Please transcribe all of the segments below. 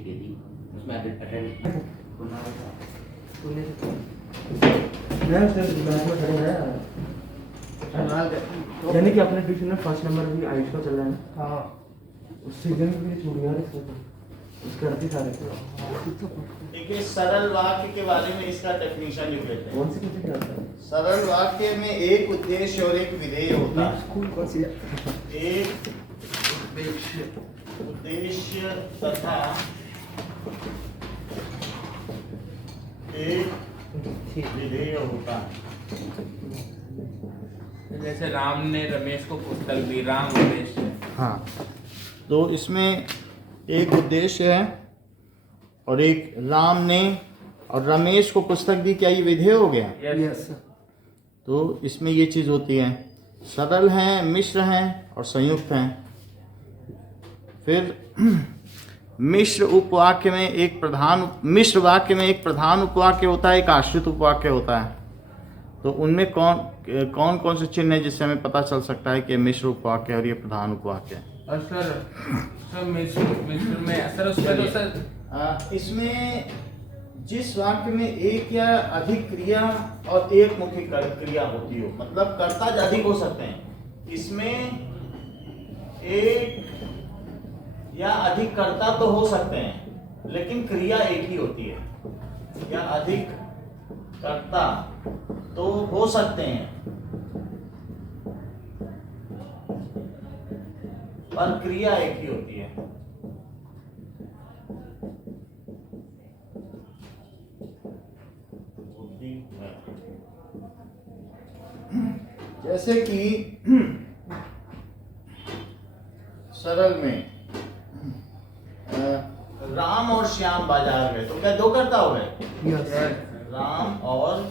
की थी, उसमें अटेंड यानी कि अपने ट्यूशन में फर्स्ट नंबर भी आयुष का चल रहा है ना। हाँ उस सीजन में भी छूट गया उसके अर्थ ही सारे। देखिए सरल वाक्य के बारे में इसका डेफिनेशन लिख लेते हैं। कौन सी किसी क्या होता है? सरल वाक्य में एक उद्देश्य और एक विधेय होता है। स्कूल कौन सी है? एक उद्देश्य तथा एक विधेय होता है। जैसे राम ने रमेश को पुस्तक दी, राम उद्देश्य। हाँ, तो इसमें एक उद्देश्य है और एक राम ने और रमेश को पुस्तक दी, क्या ये विधेय हो गया? यस। तो इसमें ये चीज़ होती है, सरल हैं, मिश्र हैं और संयुक्त हैं। फिर मिश्र उपवाक्य में एक प्रधान मिश्र वाक्य में एक प्रधान उपवाक्य होता है, एक आश्रित उपवाक्य होता है। तो उनमें कौन कौन से चिन्ह है जिससे हमें पता चल सकता है कि मिश्र उपवाक्य और ये प्रधान उपवाक्य है? और सर मिश्र में सर उसमें तो सर इसमें जिस वाक्य में एक या अधिक क्रिया और एक मुख्य क्रिया होती हो, मतलब कर्ता अधिक हो सकते हैं, इसमें एक या अधिक कर्ता तो हो सकते हैं लेकिन क्रिया एक ही होती है। या अधिक कर्ता तो हो सकते हैं पर क्रिया एक ही होती है। जैसे कि सरल में राम और श्याम बाजार गए, तो क्या दो कर्ता हो गए? राम और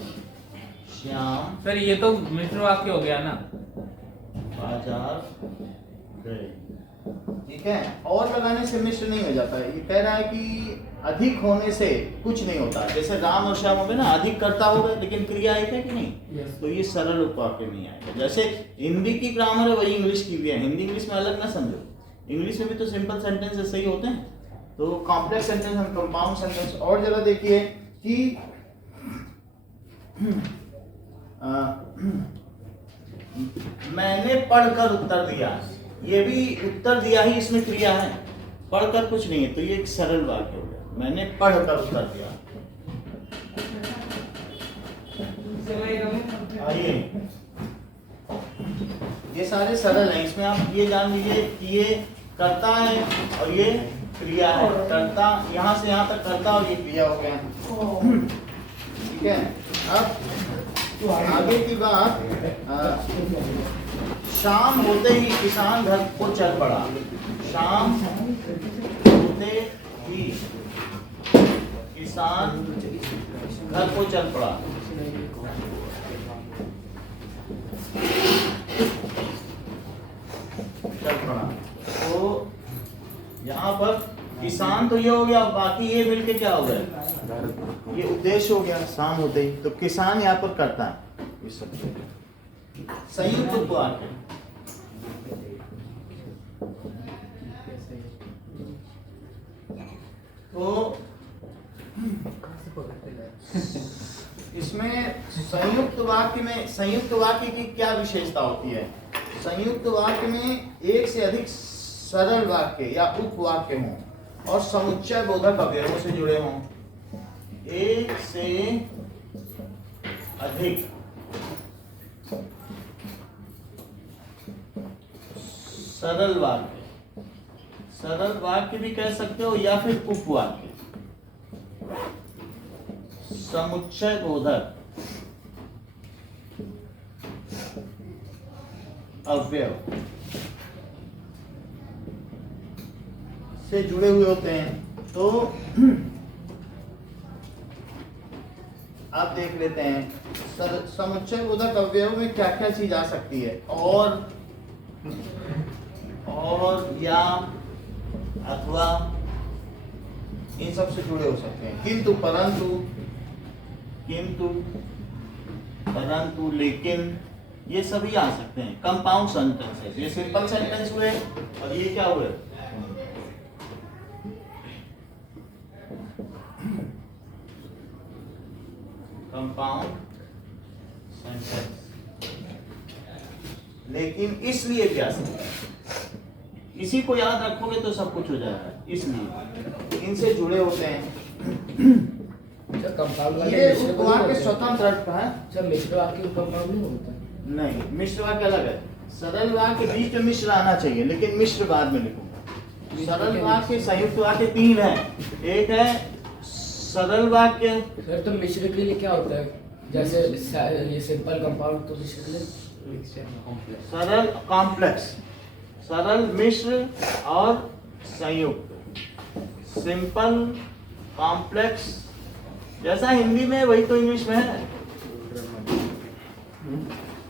श्याम सर ये तो मिश्र वाक्य हो गया ना। बाजार गए, ठीक है। और लगाने से मिश्र नहीं हो जाता है। ये कह रहा है कि अधिक होने से कुछ नहीं होता। जैसे राम और श्याम हो गए ना, अधिक कर्ता हो गए लेकिन क्रिया एक है कि नहीं? तो ये सरल उपवाक्य नहीं आएगा। जैसे हिंदी की ग्रामर है वही इंग्लिश की भी है। हिंदी इंग्लिश में अलग ना समझो, इंग्लिश में भी तो सिंपल सेंटेंस ऐसे ही होते हैं। तो कॉम्प्लेक्स सेंटेंस और कंपाउंड सेंटेंस। और जरा देखिए कि मैंने पढ़कर उत्तर दिया, ये भी उत्तर दिया ही इसमें क्रिया है, पढ़कर कुछ नहीं है। तो ये एक सरल वाक्य हो गया, मैंने पढ़कर उत्तर दिया। आइए, ये सारे सरल हैं। इसमें आप ये जान लीजिए कि ये कर्ता है और ये क्रिया है। कर्ता यहाँ से यहाँ तक कर्ता और ये क्रिया हो गया, ठीक है। अब आगे की बात, शाम होते ही किसान घर को चल पड़ा। शाम होते ही किसान घर को चल पड़ा। तो यहाँ पर किसान तो ये हो गया, बाकी ये मिलके क्या हो गया? ये उद्देश्य हो गया शाम होते ही। तो किसान यहाँ पर करता है। संयुक्त उपवाक्य, तो इसमें संयुक्त वाक्य की क्या विशेषता होती है? संयुक्त वाक्य में एक से अधिक सरल वाक्य या उपवाक्य हों और समुच्चय बोधक अवयवों से जुड़े हों। एक से अधिक सरल वाक्य भी कह सकते हो या फिर उपवाक्य। समुच्चय बोधक अवयव से जुड़े हुए होते हैं। तो आप देख लेते हैं समुच्चय बोधक अवयव में क्या क्या चीज आ सकती है। और या अथवा इन सब से जुड़े हो सकते हैं। किंतु परंतु लेकिन ये सभी आ सकते हैं। कंपाउंड सेंटेंसेस, ये सिंपल सेंटेंस हुए और ये क्या हुए? Compound sentence. लेकिन इसलिए क्या सर, इसी को याद रखोगे तो सब कुछ हो जाएगा। इसलिए इनसे जुड़े होते हैं। सर कंपाउंड वाले ये मिश्र को उपवाक्य नहीं होते? स्वतंत्र अर्थ का है। सर मिश्र वाक्य कंपाउंड नहीं होता? नहीं, मिश्र वाक्य अलग है। सरल वाक्य के बीच में मिश्र आना चाहिए, लेकिन मिश्र बाद में लिखूंगा। सरल वाक्य संयुक्त वाक्य 3 है। एक है सरल वाक्य। सर तो मिश्र के लिए क्या होता है? जैसे ये सिंपल कंपाउंड, तो मिश्र के लिए सरल कॉम्प्लेक्स, सरल मिश्र और संयुक्त। सिंपल कॉम्प्लेक्स जैसा हिंदी में वही तो इंग्लिश में है।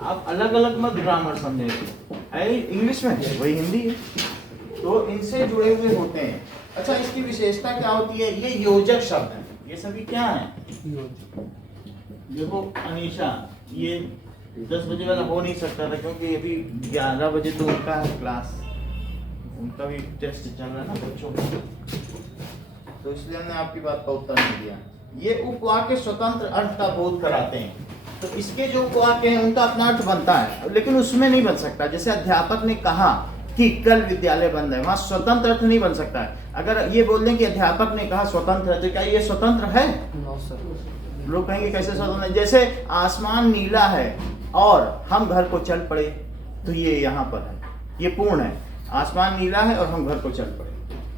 आप अलग अलग मत ग्रामर समझेंगे, इंग्लिश में है वही हिंदी है। तो इनसे जुड़े हुए होते हैं। अच्छा, इसकी विशेषता क्या होती है? ये योजक शब्द है। ये सभी क्या है? देखो अनीशा, ये 10 बजे वाला हो नहीं सकता था क्योंकि अभी 11 बजे तो उनका है क्लास, उनका भी टेस्ट चल रहा है ना बच्चों का, तो इसलिए हमने आपकी बात का उत्तर नहीं दिया। ये उपवाक्य स्वतंत्र अर्थ का बोध कराते हैं। तो इसके जो उपवाक्य हैं उनका अपना अर्थ बनता है, लेकिन उसमें नहीं बन सकता। जैसे अध्यापक ने कहा कि कल विद्यालय बंद है, वहां स्वतंत्र अर्थ नहीं बन सकता है। अगर ये बोल दें कि अध्यापक ने कहा स्वतंत्र है, तो क्या ये स्वतंत्र है? लोग कहेंगे कैसे स्वतंत्र है? जैसे आसमान नीला है और हम घर को चल पड़े, तो ये यहाँ पर है, ये पूर्ण है। आसमान नीला है और हम घर को चल पड़े,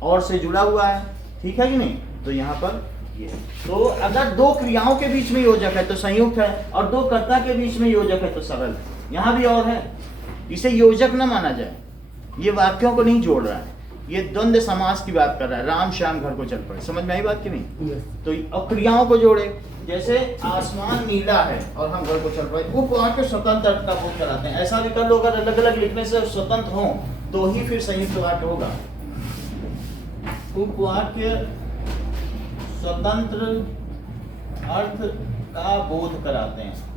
और से जुड़ा हुआ है, ठीक है कि नहीं? तो यहाँ पर ये, तो अगर दो क्रियाओं के बीच में योजक है तो संयुक्त है, और दो कर्ता के बीच में योजक है तो सरल है। यहाँ भी और है, इसे योजक न माना जाए। ये वाक्यों को नहीं जोड़ रहा है, ये द्वंद्व समास की बात कर रहा है। राम श्याम घर को चल पड़े, समझ में आई बात कि नहीं? तो अब क्रियाओं को जोड़े, जैसे आसमान नीला है और हम घर को चल पड़े, उपवाक्य स्वतंत्र अर्थ का बोध कराते हैं। ऐसा भी कर लो, अगर अलग अलग लिखने से स्वतंत्र हो तो ही फिर संयुक्त वाक्य होगा। उपवाक्य स्वतंत्र अर्थ का बोध कराते हैं।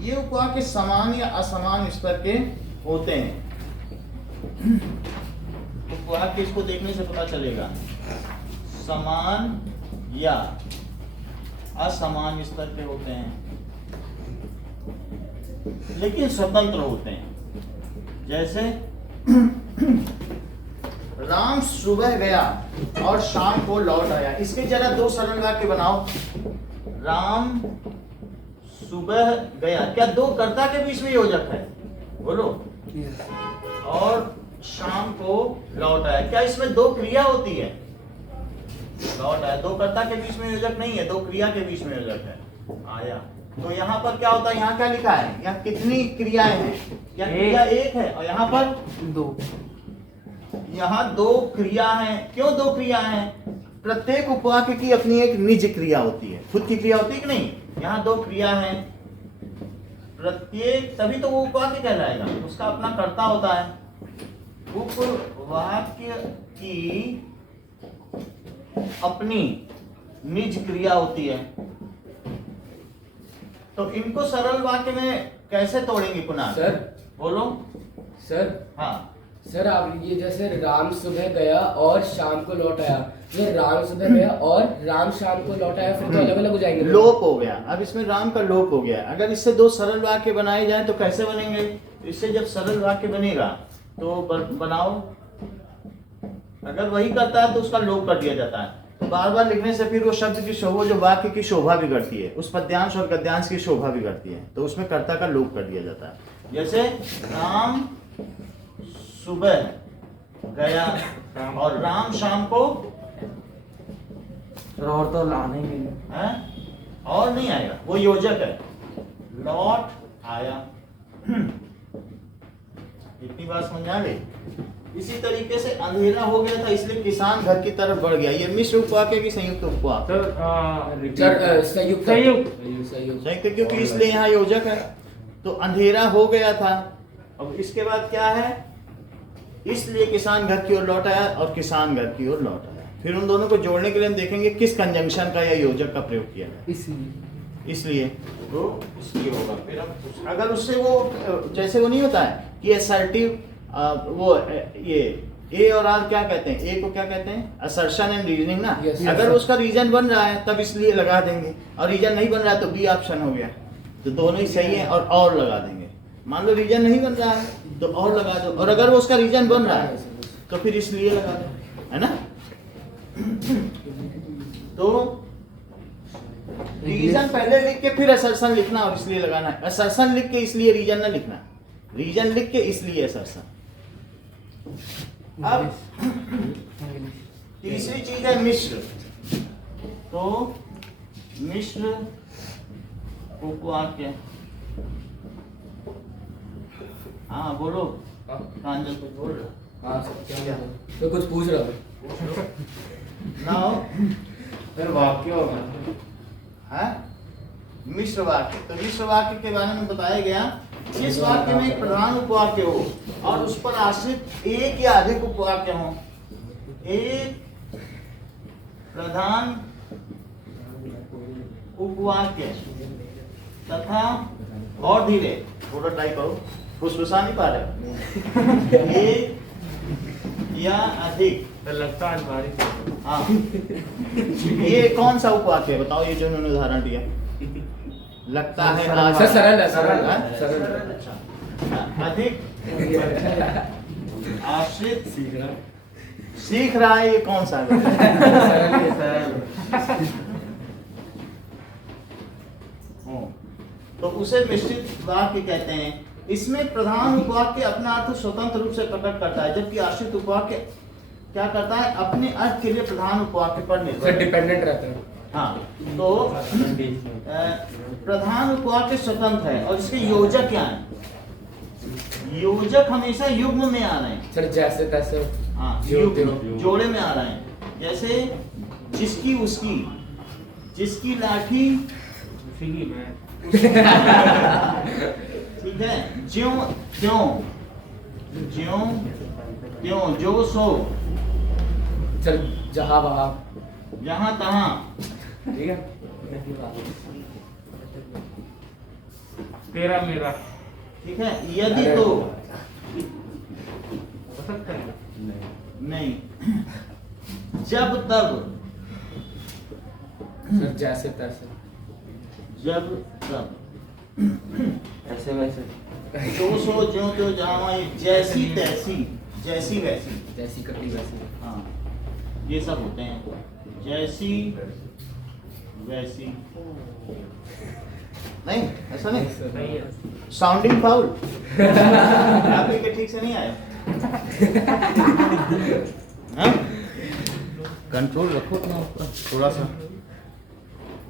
ये उपवाक्य समान या असमान स्तर के होते हैं। उपवाक्य इसको देखने से पता चलेगा, समान या असमान स्तर के होते हैं, लेकिन स्वतंत्र होते हैं। जैसे राम सुबह गया और शाम को लौट आया। इसके जरा दो सरल वाक्य बनाओ। राम सुबह गया, क्या दो कर्ता के बीच में योजक है? बोलो। और शाम को लौट आया, क्या इसमें दो क्रिया होती है? लौट आया, दो कर्ता के बीच में योजक नहीं है, दो क्रिया के बीच में योजक है, आया। तो यहाँ पर क्या होता है? यहाँ क्या लिखा है? यहाँ कितनी क्रियाएं हैं? क्या क्रिया एक है? और यहाँ पर दो। यहाँ दो क्रिया हैं। क्यों दो क्रिया हैं? प्रत्येक उपवाक्य की अपनी एक निज क्रिया होती है, खुद की क्रिया होती है कि नहीं? यहाँ दो क्रिया हैं प्रत्येक, तभी तो वो उपवाक्य कहलाएगा, उसका अपना कर्ता होता है। उपवाक्य की अपनी निज क्रिया होती है। तो इनको सरल वाक्य में कैसे तोड़ेंगे पुनः? सर बोलो। सर हाँ सर, आप ये जैसे राम सुबह गया और शाम को लौट आया, ये राम सुबह गया और राम शाम को लौट आया, फिर तो अलग अलग हो जाएंगे। लोप हो गया, अब इसमें राम का लोप हो गया। अगर इससे दो सरल वाक्य बनाए जाएं तो कैसे बनेंगे? इससे जब सरल वाक्य बनेगा तो बनाओ, अगर वही करता है तो उसका लोप कर दिया जाता है। तो बार बार लिखने से फिर वो शब्द की शोभा, जो वाक्य की शोभा बिगड़ती है, उस पद्यांश और गद्यांश की शोभा बिगड़ती है, तो उसमें कर्ता का लोप कर दिया जाता है। जैसे राम सुबह गया और राम शाम को, और तो लाने के लिए है? और नहीं आएगा, वो योजक है। लौट आया। इतनी बात समझ आ गई? इसी तरीके से अंधेरा हो गया था इसलिए किसान घर की तरफ बढ़ गया। ये मिश्र उपवाक्य की संयुक्त उपवाक्य? संयुक्त संयुक्त, क्योंकि इसलिए यहाँ योजक है। तो अंधेरा हो गया था, अब इसके बाद क्या है? इसलिए किसान घर की ओर लौट आया और किसान घर की ओर लौट आया। फिर उन दोनों को जोड़ने के लिए हम देखेंगे किस कंजंक्शन का या योजक का प्रयोग किया है। इसलिए तो इसलिए होगा। फिर अगर उससे वो, जैसे वो नहीं होता है कि असर्टिव, वो ये ए और आर क्या कहते हैं? ए को क्या कहते हैं? असर्शन एंड रीजनिंग ना। Yes, अगर yes, उसका रीजन बन रहा है तब इसलिए लगा देंगे, और रीजन नहीं बन रहा है तो बी ऑप्शन हो गया। तो दोनों ही सही है, और लगा देंगे। मान लो रीजन नहीं बन रहा है तो और लगा दो, और अगर वो उसका रीजन बन रहा है तो फिर इसलिए लगा दो, है ना। तो रीजन पहले लिख के फिर असर्शन लिखना और इसलिए लगाना है। असर्शन लिख के इसलिए रीजन ना लिखना, रीजन लिख के इसलिए असर्शन। अब तीसरी चीज है मिश्र। तो मिश्र उपवाक्य। हाँ बोलो, प्रांजल कुछ बोल रहा। हाँ सर, क्या तो कुछ पूछ रहा हूँ ना हो सर वाक्य होगा। है मिश्र वाक्य। तो मिश्र वाक्य के बारे में बताया गया, जिस वाक्य में एक प्रधान उपवाक्य हो और उस पर आश्रित एक या अधिक उपवाक्य हो। एक प्रधान उपवाक्य तथा, और धीरे थोड़ा ट्राई करो, फुसफुसा नहीं पा रहे। एक या अधिक, तो लगता है हमारी। हाँ ये कौन सा उपवाक्य है बताओ, ये जो उन्होंने उदाहरण दिया लगता है आज सर सरल है, सरल हाँ? है, सरल है। अच्छा, अधिक आश्रित सीख रहा है, ये कौन सा है? सरल है, सरल। तो उसे मिश्रित वाक्य कहते हैं। इसमें प्रधान उपवाक्य अपना अर्थ स्वतंत्र रूप से प्रकट करता है, जबकि आश्रित उपवाक्य क्या करता है? अपने अर्थ के लिए प्रधान उपवाक्य पर सर निर्भर। डिपेंडेंट रहता है। हाँ, तो प्रधान उपवाक्य स्वतंत्र है और इसके योजक क्या है? योजक हमेशा युग्म में आ रहे हैं। सर जैसे तैसे। हाँ, युग्म, जोड़े में आ रहे हैं। जैसे जिसकी उसकी, जिसकी लाठी ठीक है, ज्यों त्यों, ज्यों त्यों, जो सो, सर जहाँ वहाँ। जहां तहां, ठीक है। तेरा मेरा ठीक है। यदि तो हो सकता है। नहीं, जब तब, सर जैसे तैसे। जब तब, ऐसे वैसे जो सो ज्यों त्यों जहां वहां, जैसी तैसी, जैसी वैसी। जैसी कटी वैसी। हाँ ये सब होते हैं, जैसी वैसी। नहीं ऐसा नहीं, नहीं है। साउंडिंग फाउल आप के ठीक से नहीं आए। हाँ? कंट्रोल रखो अपना ऊपर, थोड़ा सा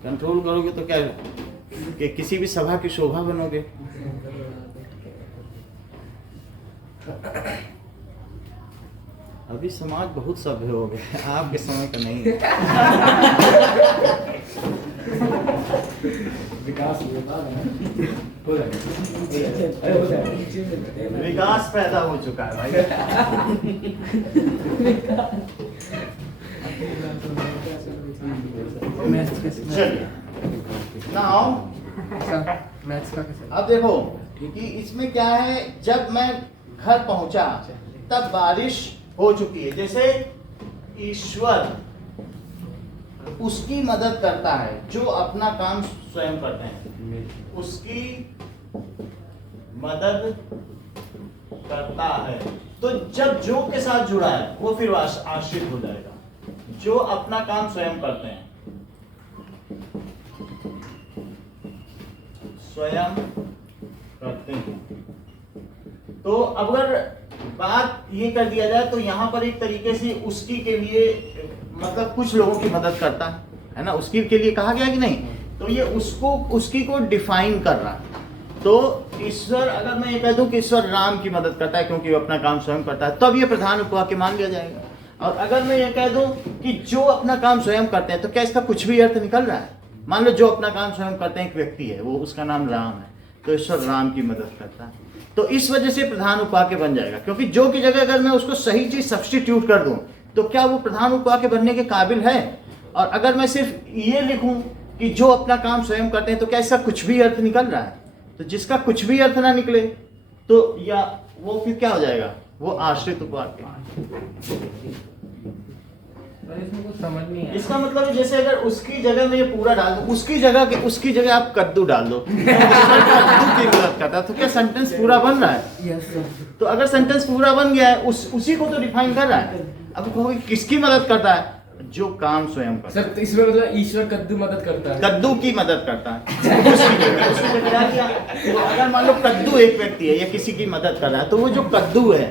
कंट्रोल करोगे तो क्या कि किसी भी सभा की शोभा बनोगे। अभी समाज बहुत सभ्य हो गया, आपके समय का नहीं है। विकास विकास पैदा हो चुका है भाई। चलिए नाउ अब देखो कि इसमें क्या है, जब मैं घर पहुंचा तब बारिश हो चुकी है। जैसे ईश्वर उसकी मदद करता है जो अपना काम स्वयं करते हैं, उसकी मदद करता है। तो जब जो के साथ जुड़ा है वो फिर आश्रित हो जाएगा, जो अपना काम स्वयं करते हैं, स्वयं करते हैं। तो अगर बात ये कर दिया जाए तो यहाँ पर एक तरीके से उसकी के लिए मतलब कुछ लोगों की मदद करता है ना, उसकी के लिए कहा गया कि नहीं, तो ये उसको उसकी को डिफाइन कर रहा है। तो ईश्वर, अगर मैं ये कह दूं कि ईश्वर राम की मदद करता है क्योंकि वो अपना काम स्वयं करता है, तब ये प्रधान उपवाक्य मान लिया जाएगा। और अगर मैं ये कह दूं कि जो अपना काम स्वयं करते हैं, तो क्या इसका कुछ भी अर्थ निकल रहा है? मान लो जो अपना काम स्वयं करते हैं एक व्यक्ति है, वो उसका नाम राम है, तो ईश्वर राम की मदद करता है, तो इस वजह से प्रधान उपवाक्य बन जाएगा। क्योंकि जो की जगह अगर मैं उसको सही चीज सब्स्टिट्यूट कर दूं तो क्या वो प्रधान उपवाक्य बनने के काबिल है? और अगर मैं सिर्फ ये लिखूं कि जो अपना काम स्वयं करते हैं, तो क्या इसका कुछ भी अर्थ निकल रहा है? तो जिसका कुछ भी अर्थ ना निकले तो या वो फिर क्या हो जाएगा? वो आश्रित उपवाक्य है। पर इसमें कुछ समझ नहीं आया। इसका मतलब है जैसे अगर उसकी जगह में ये पूरा डाल दो, उसकी जगह आप कद्दू डाल दो, कद्दू की मदद करता है, तो क्या सेंटेंस पूरा बन रहा है? Yes sir. तो अगर सेंटेंस पूरा बन गया है, उसी को तो डिफाइन कर रहा है। अब कहोगे किसकी मदद करता है? जो काम स्वयं करता है। सर तो इसमें मतलब ईश्वर कद्दू मदद करता है। कद्दू की मदद करता है। उसने क्या किया? तो अगर मान लो कद्दू एक व्यक्ति है या किसी की मदद कर रहा है, तो वो जो कद्दू है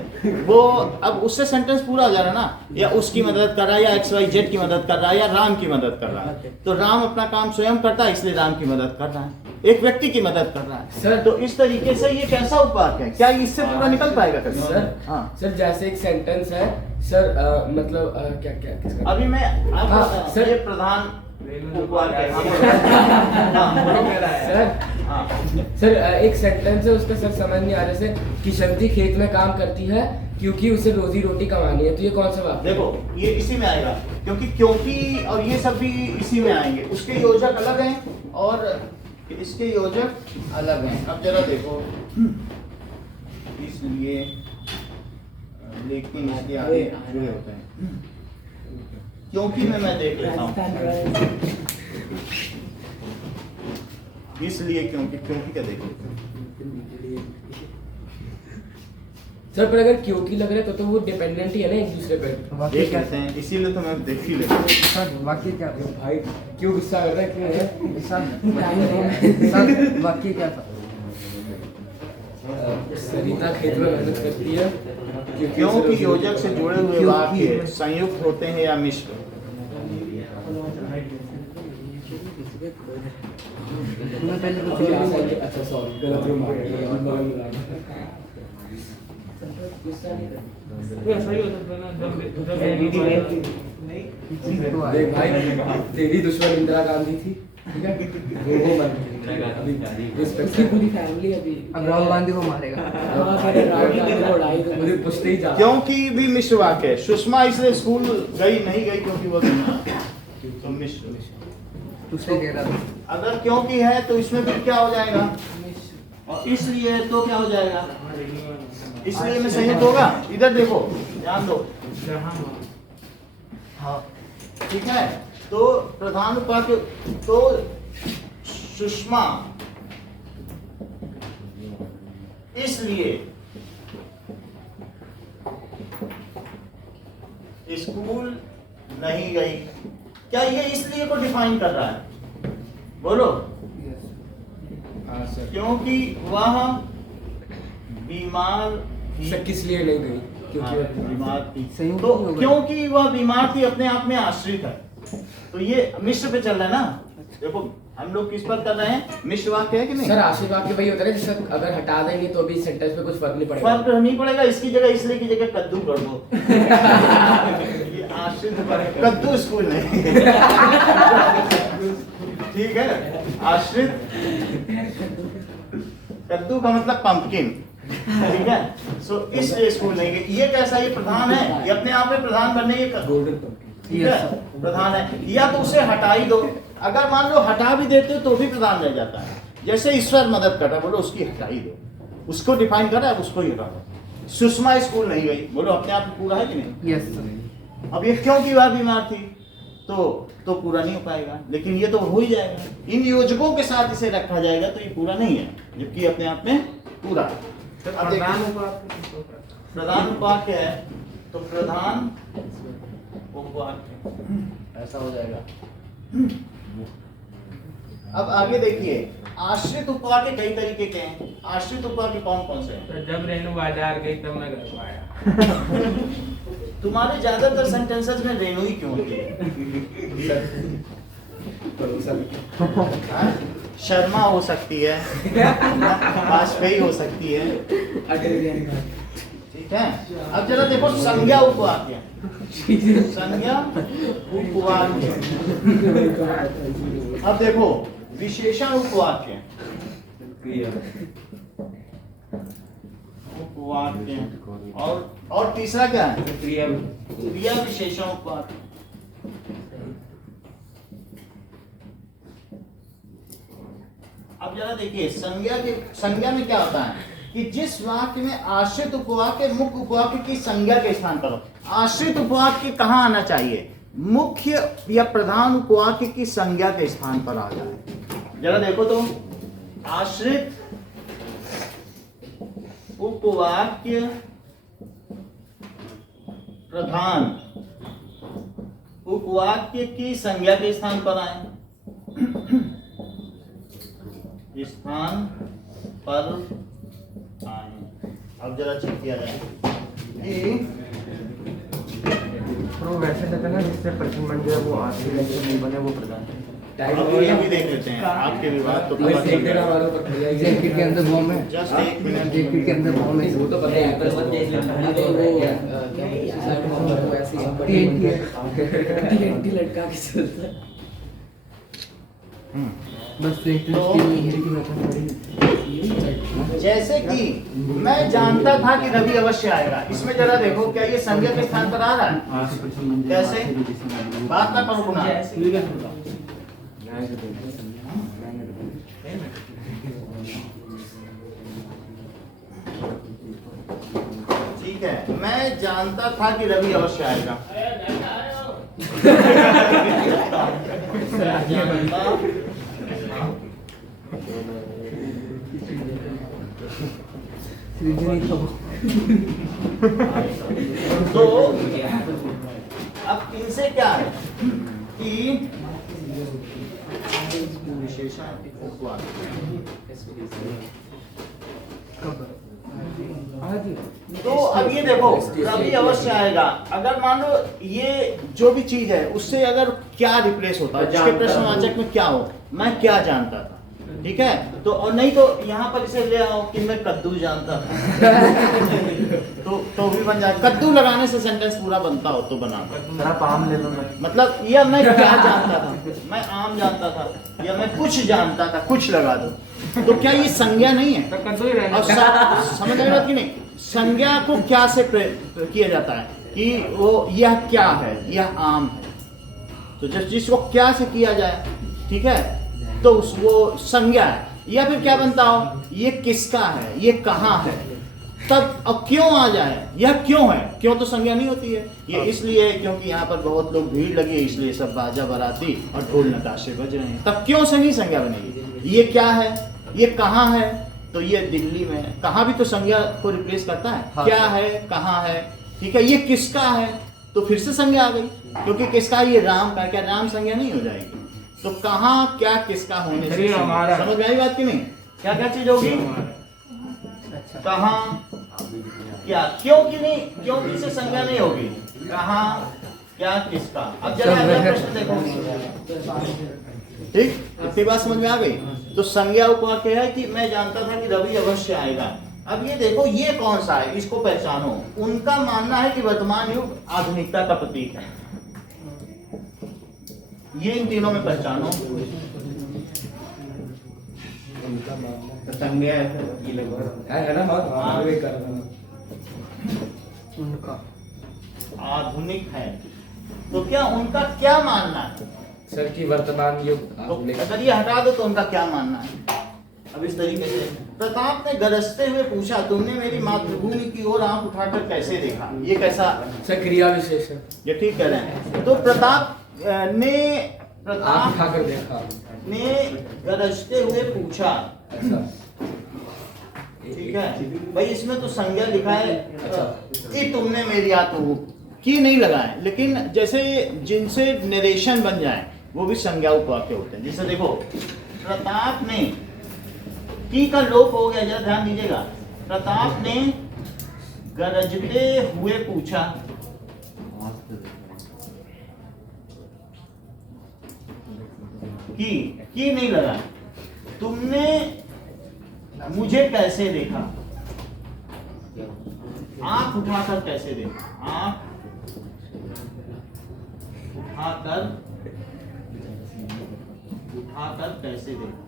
वो अब उससे सेंटेंस पूरा हो जा रहा है ना, या उसकी मदद कर रहा है, या XYZ की मदद कर रहा है, या राम की मदद कर रहा है। तो राम अपना काम स्वयं करता है, इसलिए राम की मदद कर रहा है, एक व्यक्ति की मदद कर रहा है। सर तो इस तरीके से ये कैसा उपवाक्य है? क्या इससे पूरा निकल पाएगा कभी? सर हाँ। सर जैसे एक सेंटेंस है सर, मतलब क्या क्या किसका? अभी मैं आपको हाँ, बता रहा हूं, सर। ये प्रधान उपवाक्य है। हाँ, सर हाँ। सर एक सेंटेंस है उसका सर समझ नहीं आ रहा, जैसे किशंती खेत में काम करती है क्योंकि उसे रोजी रोटी कमानी है, तो ये कौन सा बात? देखो ये इसी में आएगा, क्योंकि और ये सब भी इसी में आएंगे। उसके योजक अलग हैं और इसके योजक अलग हैं। अब जरा देखो, इसलिए लेकिन इसके आगे जुड़े होते हैं, क्योंकि मैं देख लेता हूँ। इसलिए क्योंकि क्या देखो सर पर अगर क्योंकि लग रहा है तो वो डिपेंडेंट ही है ना एक दूसरे पे। देख कहते हैं, इसीलिए तो मैं देख ही लेता हूँ। सर वाक्य क्या था? भाई क्यों गुस्सा कर रहा है, क्यों है? सर वाक्य क्या था? सरिता खेत में मेहनत करती है क्योंकि योजक से जुड़े हुए वाक्य संयुक्त होते हैं या मिश्र। मैं पहले कुछ अभी और आसान है। अच्छा सॉरी गलत रूम आ गया। ऐसा ही होता था ना जब देख भाई तेरी दुश्मन इंदिरा गांधी थी, ठीक है? वो बन गई। रिस्पेक्ट की पूरी फैमिली अभी अब राहुल गांधी को मारेगा। राहुल गांधी को उड़ाई तो मुझे पूछते ही जा। क्योंकि भी मिश्र वाक्य है। सुषमा इसलिए स्कूल नहीं गई क्योंकि वो तो मिश्र। दूसरे कह रहा था। अगर क्योंकि है तो इसमें फिर क्या हो जाएगा? और इसलिए तो क्या हो जाएगा? इसलिए में संयुक्त होगा। इधर देखो, ध्यान दो। हाँ ठीक है। तो प्रधान वाक्य तो सुषमा इसलिए स्कूल नहीं गई। क्या ये इसलिए को डिफाइन कर रहा है? बोलो। हाँ सर। क्योंकि वह बीमार थी। सर किस लिए नहीं गई? हाँ, क्योंकि बीमार थी। संयुक्त तो नहीं होगा। क्योंकि वह बीमार थी अपने आप में आश्रित है। तो ये मिश्र पे चल रहा है ना। देखो हम लोग किस पर कर रहे हैं? मिश्र वाक्य है कि नहीं? सर आशीर्वाद के वही होता है ना, जिससे अगर हटा देंगे तो भी सेंटेंस पे कुछ फर्क नहीं पड़ेगा। फर्क नहीं पड़ेगा। इसकी जगह इसलिए की जगह कद्दू कर दो। ये आश्रित पर कद्दू स्कूल नहीं। ठीक है। आश्रित कद्दू का मतलब पंपकिन। ठीक है। सो इसलिए स्कूल नहीं गई। ये कैसा? ये प्रधान है, ये अपने आप में प्रधान बनने ये गोल्डन पंपकिन। ठीक है, प्रधान है। या तो उसे हटा ही दो। अगर मान लो हटा भी देते हो तो भी प्रधान रह जाता है। जैसे ईश्वर मदद कर रहा है, बोलो उसकी हटा ही दो। उसको डिफाइन कर रहा है, उसको ही हटा दो। सुषमा स्कूल नहीं गई, बोलो अपने आप में पूरा है कि नहीं? Yes sir. अब ये क्योंकि वह बीमार थी तो पूरा नहीं हो पाएगा, लेकिन ये तो हो ही जाएगा। इन योजकों के साथ इसे रखा जाएगा तो ये पूरा नहीं है, जबकि अपने आप में पूरा है। अब देखो, प्रधान उपवाक्य है तो प्रधान उपवाक्य ऐसा हो जाएगा। अब आगे देखिए, आश्रित उपवाक्य कई तरीके के हैं। आश्रित उपवाक्य कौन कौन से हैं? तो जब रेणु बाजार गई तब मैं घर को आया। तुम्हारे ज्यादातर सेंटेंसेस में रेणु ही क्यों होती है? हाँ? शर्मा हो सकती है, वाजपेयी हो सकती है। ठीक है। अब जरा देखो संज्ञा उपवाक्य। संज्ञा उपवाक्य। अब देखो विशेषण उपवाक्य। उपवाक्य और तीसरा क्या है? क्रिया विशेषण उपवाक्य। अब जरा देखिए संज्ञा में क्या होता है? कि जिस वाक्य में आश्रित उपवाक्य मुख्य उपवाक्य की संज्ञा के स्थान पर हो। आश्रित उपवाक्य कहाँ आना चाहिए? मुख्य या प्रधान उपवाक्य की संज्ञा के स्थान पर आ जाए। जरा देखो तो, आश्रित उपवाक्य प्रधान उपवाक्य की संज्ञा के स्थान पर आए, स्थान पर आए। अब जरा चेक किया जाए कि तो वैसे कहते हैं ना, जिससे प्रश्न बन जाए वो आगे नहीं बने वो प्रधान है। अब ये भी देख लेते हैं आपके विभाग तो पता चल जाएगा। जेपी के अंदर बॉम्ब है, जस्ट एक मिनट। जेपी के अंदर बॉम्ब है, वो तो पता है। पर वो देख लेते हैं। तो वो सुसाइड बॉम्ब वो ऐसे ही लटका के चलता है। बस जैसे कि मैं जानता था कि रवि अवश्य आएगा, इसमें जरा देखो क्या ये संज्ञा के स्थान पर आ रहा है? कैसे? बात ना करो पुनः। ठीक है, मैं जानता था कि रवि अवश्य आएगा। तो अब इनसे क्या है कि विशेषण उपवाद। तो अब ये देखो रवि अवश्य आएगा, अगर मान लो ये जो भी चीज है उससे अगर क्या रिप्लेस होता है, उसके प्रश्नवाचक में क्या हो, मैं क्या जानता था, ठीक है। तो और नहीं तो यहाँ पर इसे ले आओ कि मैं कद्दू जानता था तो भी बन जाए। कद्दू लगाने से सेंटेंस पूरा बनता हो तो बना। आप आम ले लो ना। मतलब यह मैं क्या जानता था, मैं आम जानता था या मैं कुछ जानता था, कुछ लगा दो तो क्या ये संज्ञा नहीं है? और समझ आई बात की नहीं? संज्ञा को क्या से किया जाता है कि वो यह क्या है, यह आम है। तो जब जिसको क्या से किया जाए, ठीक है, तो वो संज्ञा है। या फिर क्या बनता हो, ये किसका है, ये कहाँ है, तब अब क्यों आ जाए, यह क्यों है। क्यों तो संज्ञा नहीं होती है। ये इसलिए क्योंकि यहाँ पर बहुत लोग भीड़ लगी है, इसलिए सब बाजा बाराती और ढोल नकाशे बज रहे हैं। तब क्यों से नहीं संज्ञा बनेगी? ये क्या है, ये कहाँ है, तो ये दिल्ली में है। कहाँ भी तो संज्ञा को रिप्लेस करता है। हाँ। क्या है, कहाँ है, ठीक है। ये किसका है, तो फिर से संज्ञा आ गई, क्योंकि किसका, ये राम का। क्या राम संज्ञा नहीं हो जाएगी? तो कहाँ क्या किसका होने से समझ में आई बात की नहीं? क्या क्या चीज होगी, कहाँ क्या, क्यों की नहीं, क्यों की से संज्ञा नहीं होगी, कहाँ क्या किसका। अब जरा अगला प्रश्न देखो, ठीक, इतनी बात समझ में आ गई। तो संज्ञा उपवाक्य है कि मैं जानता था कि रवि अवश्य आएगा। अब ये देखो ये कौन सा है, इसको पहचानो। उनका मानना है कि वर्तमान युग आधुनिकता का प्रतीक है। ये इन तीनों में पहचानो। संज्ञा है ना, उनका आधुनिक है तो क्या उनका क्या मानना है सर की वर्तमान युग तो अगर ये हटा दो तो उनका क्या मानना है। अब इस तरीके से प्रताप ने गरजते हुए पूछा, तुमने मेरी मातृभूमि की ओर आंख उठाकर कैसे देखा। ये कैसा सर, क्रिया विशेषण। ये ठीक कह रहे हैं। तो प्रताप ने आंख उठाकर देखा, ने गरजते हुए पूछा, अच्छा ठीक है भाई। इसमें तो संज्ञा लिखा है अच्छा कि तुमने मेरी आंख की नहीं लगाए, लेकिन जैसे जिनसे नरेशन बन जाए वो भी संज्ञा उपवाक्य होते हैं। जैसे देखो प्रताप ने, की का लोप हो गया, जरा ध्यान दीजिएगा। प्रताप ने गरजते हुए पूछा, की नहीं लगा, तुमने मुझे कैसे देखा, आंख उठाकर कैसे देखा, आंख उठाकर कैसे देखा,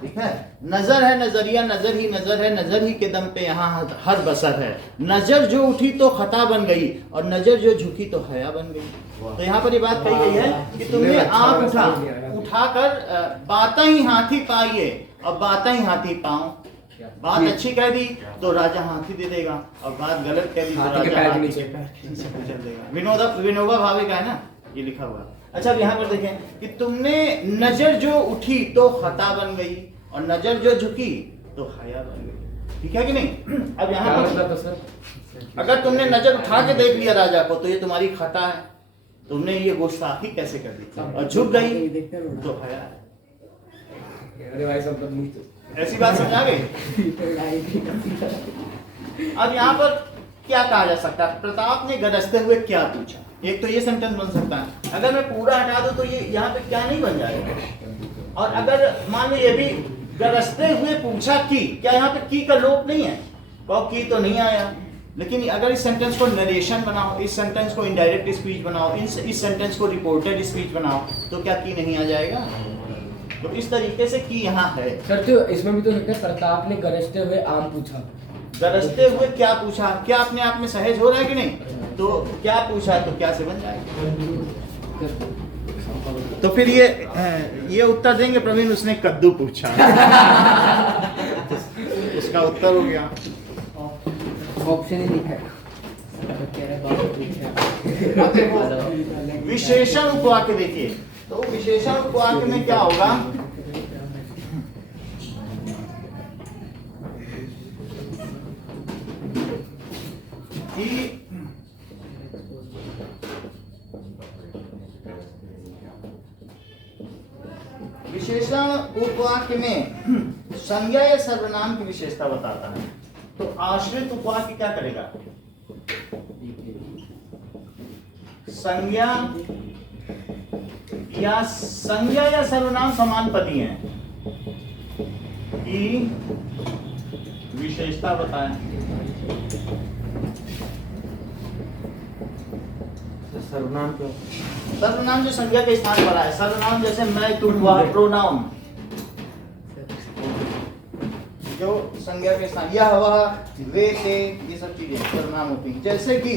ठीक है। नजर है नजरिया, नजर ही नजर है, नजर ही के दम पे यहाँ हर बसर है। नजर जो उठी तो खता बन गई और नजर जो झुकी तो हया बन गई। तो यहाँ पर ये बात कही गई है कि तुमने आंख उठाकर बातें ही हाथी पाइए, अब बात ही हाथी पाँव, बात अच्छी कह दी तो राजा हाथी दे देगा, और बात गलत कह दी तो हाथी के राजा पैर के हाथी नीचे। के नीचे कुचल देगा। विनोबा भावे का है ना ये लिखा हुआ। अच्छा, अब यहाँ पर देखें कि तुमने नजर जो उठी तो खता बन गई, और नजर जो झुकी तो हया बन गई। ठीक है कि नहीं? अब यहाँ क्या पर मतलब सर? अगर तुमने नजर उठा के देख लिया राजा को तो ये तुम्हारी खता है, तुमने ये गुस्ताखी कैसे कर दी, और झुक गई तो हया है। अरे भाई सब तो मुझ ऐसी बात समझा गई? अब यहाँ पर क्या कहा जा सकता है? प्रताप ने गरजते हुए क्या पूछा? एक तो ये सेंटेंस बन सकता है। अगर मैं पूरा हटा दूं तो ये यहाँ पे क्या नहीं बन जाएगा। और अगर मान लो ये भी गरजते हुए पूछा की, क्या यहाँ पे की का लोप नहीं है? कहो की तो नहीं आया, लेकिन अगर इस सेंटेंस को नरेशन बनाओ, इस सेंटेंस को इनडायरेक्ट स्पीच बनाओ, इस सेंटेंस को रिपोर्टेड स्पीच बनाओ, तो क्या की नहीं आ जाएगा? तो इस तरीके से की यहाँ है। सर तो इसमें भी तो सकता है प्रताप ने गरजते हुए आम पूछा। गरजते हुए क्या पूछा, क्या अपने आप में सहज हो रहा है कि नहीं? तो क्या पूछा तो क्या से बन जाएगा। तो फिर ये उत्तर देंगे प्रवीण, उसने कद्दू पूछा। उसका उत्तर हो गया। ऑप्शन ही लिखा है। अब देखो विशेषण उपवाक्य देखिए, तो विशेषण उपवाक्य में क्या होगा? कि विशेषण उपवाक्य में संज्ञा या सर्वनाम की विशेषता बताता है। तो आश्रित उपवाक्य क्या करेगा? संज्ञा या सर्वनाम समानपदी हैं की विशेषता बताएं। सर्वनाम क्यों? सर्वनाम जो संज्ञा के स्थान पर है, सर्वनाम जैसे मैं, तुम, वह, प्रोनाउन जो संज्ञा के स्थान, यह, वह, वे, ते, ये सब चीजें सर्वनाम होती हैं। जैसे कि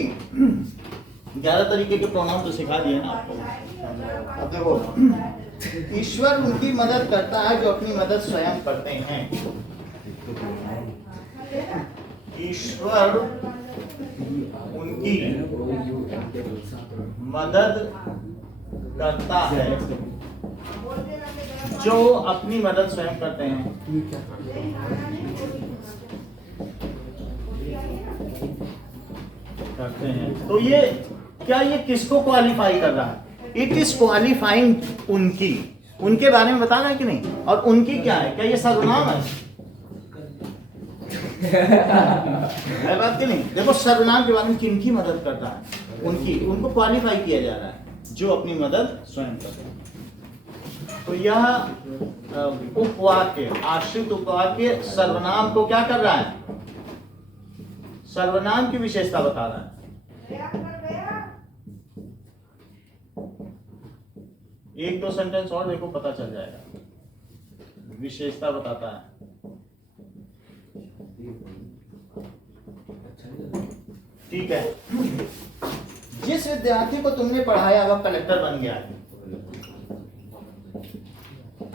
11 तरीके के प्रोनाउन तो सिखा दिए ना आपको। अब देखो, ईश्वर उनकी मदद करता है जो अपनी मदद स्वयं करते हैं। ईश्वर उनकी मदद करता है जो अपनी मदद स्वयं करते हैं। तो ये क्या, ये किसको क्वालिफाई कर रहा है? इट इज क्वालिफाइंग उनके बारे में बताना है कि नहीं? और उनकी क्या है? क्या ये सर्वनाम है? है बात कि नहीं? देखो सर्वनाम के बारे में किनकी मदद करता है? उनको क्वालिफाई किया जा रहा है जो अपनी मदद स्वयं करते हैं। तो यह उपवाक्य, आश्रित उपवाक्य सर्वनाम को क्या कर रहा है? सर्वनाम की विशेषता बता रहा है। एक दो सेंटेंस और देखो, पता चल जाएगा। विशेषता बताता है। ठीक है, जिस विद्यार्थी को तुमने पढ़ाया वह कलेक्टर बन गया है।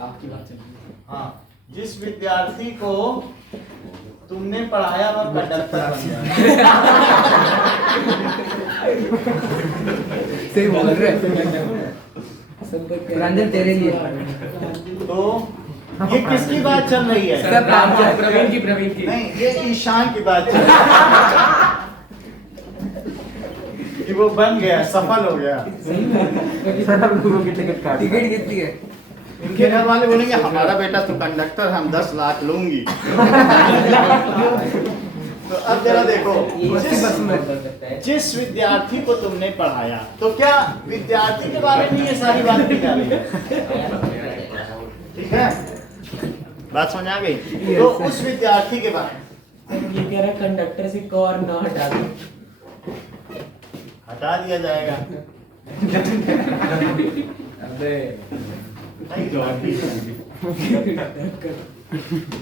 आपकी बात चल रही है। हाँ, जिस विद्यार्थी को तुमने पढ़ाया वह कंडक्टर बन गया। सही बोल रहे रंजन तेरे लिए। तो ये किसकी बात चल रही है? प्रवीण की नहीं, ये ईशान की बात चल रही है कि वो बन गया, सफल हो गया। सर आप लोगों की टिकट काट। टिकट कितनी है? इनके घर वाले बोलेंगे हमारा बेटा तो कंडक्टर, हम 10 लाख लूंगी। तो अब जरा देखो, जिस विद्यार्थी को तुमने पढ़ाया, तो क्या विद्यार्थी के बारे में ये सारी बात की जा रही है? ठीक है, बात समझ आ गई? तो उस विद्यार्थी के बारे में ये कह रहा कंडक्टर से कॉर ना हटा दो, हटा दिया जाएगा। नहीं जो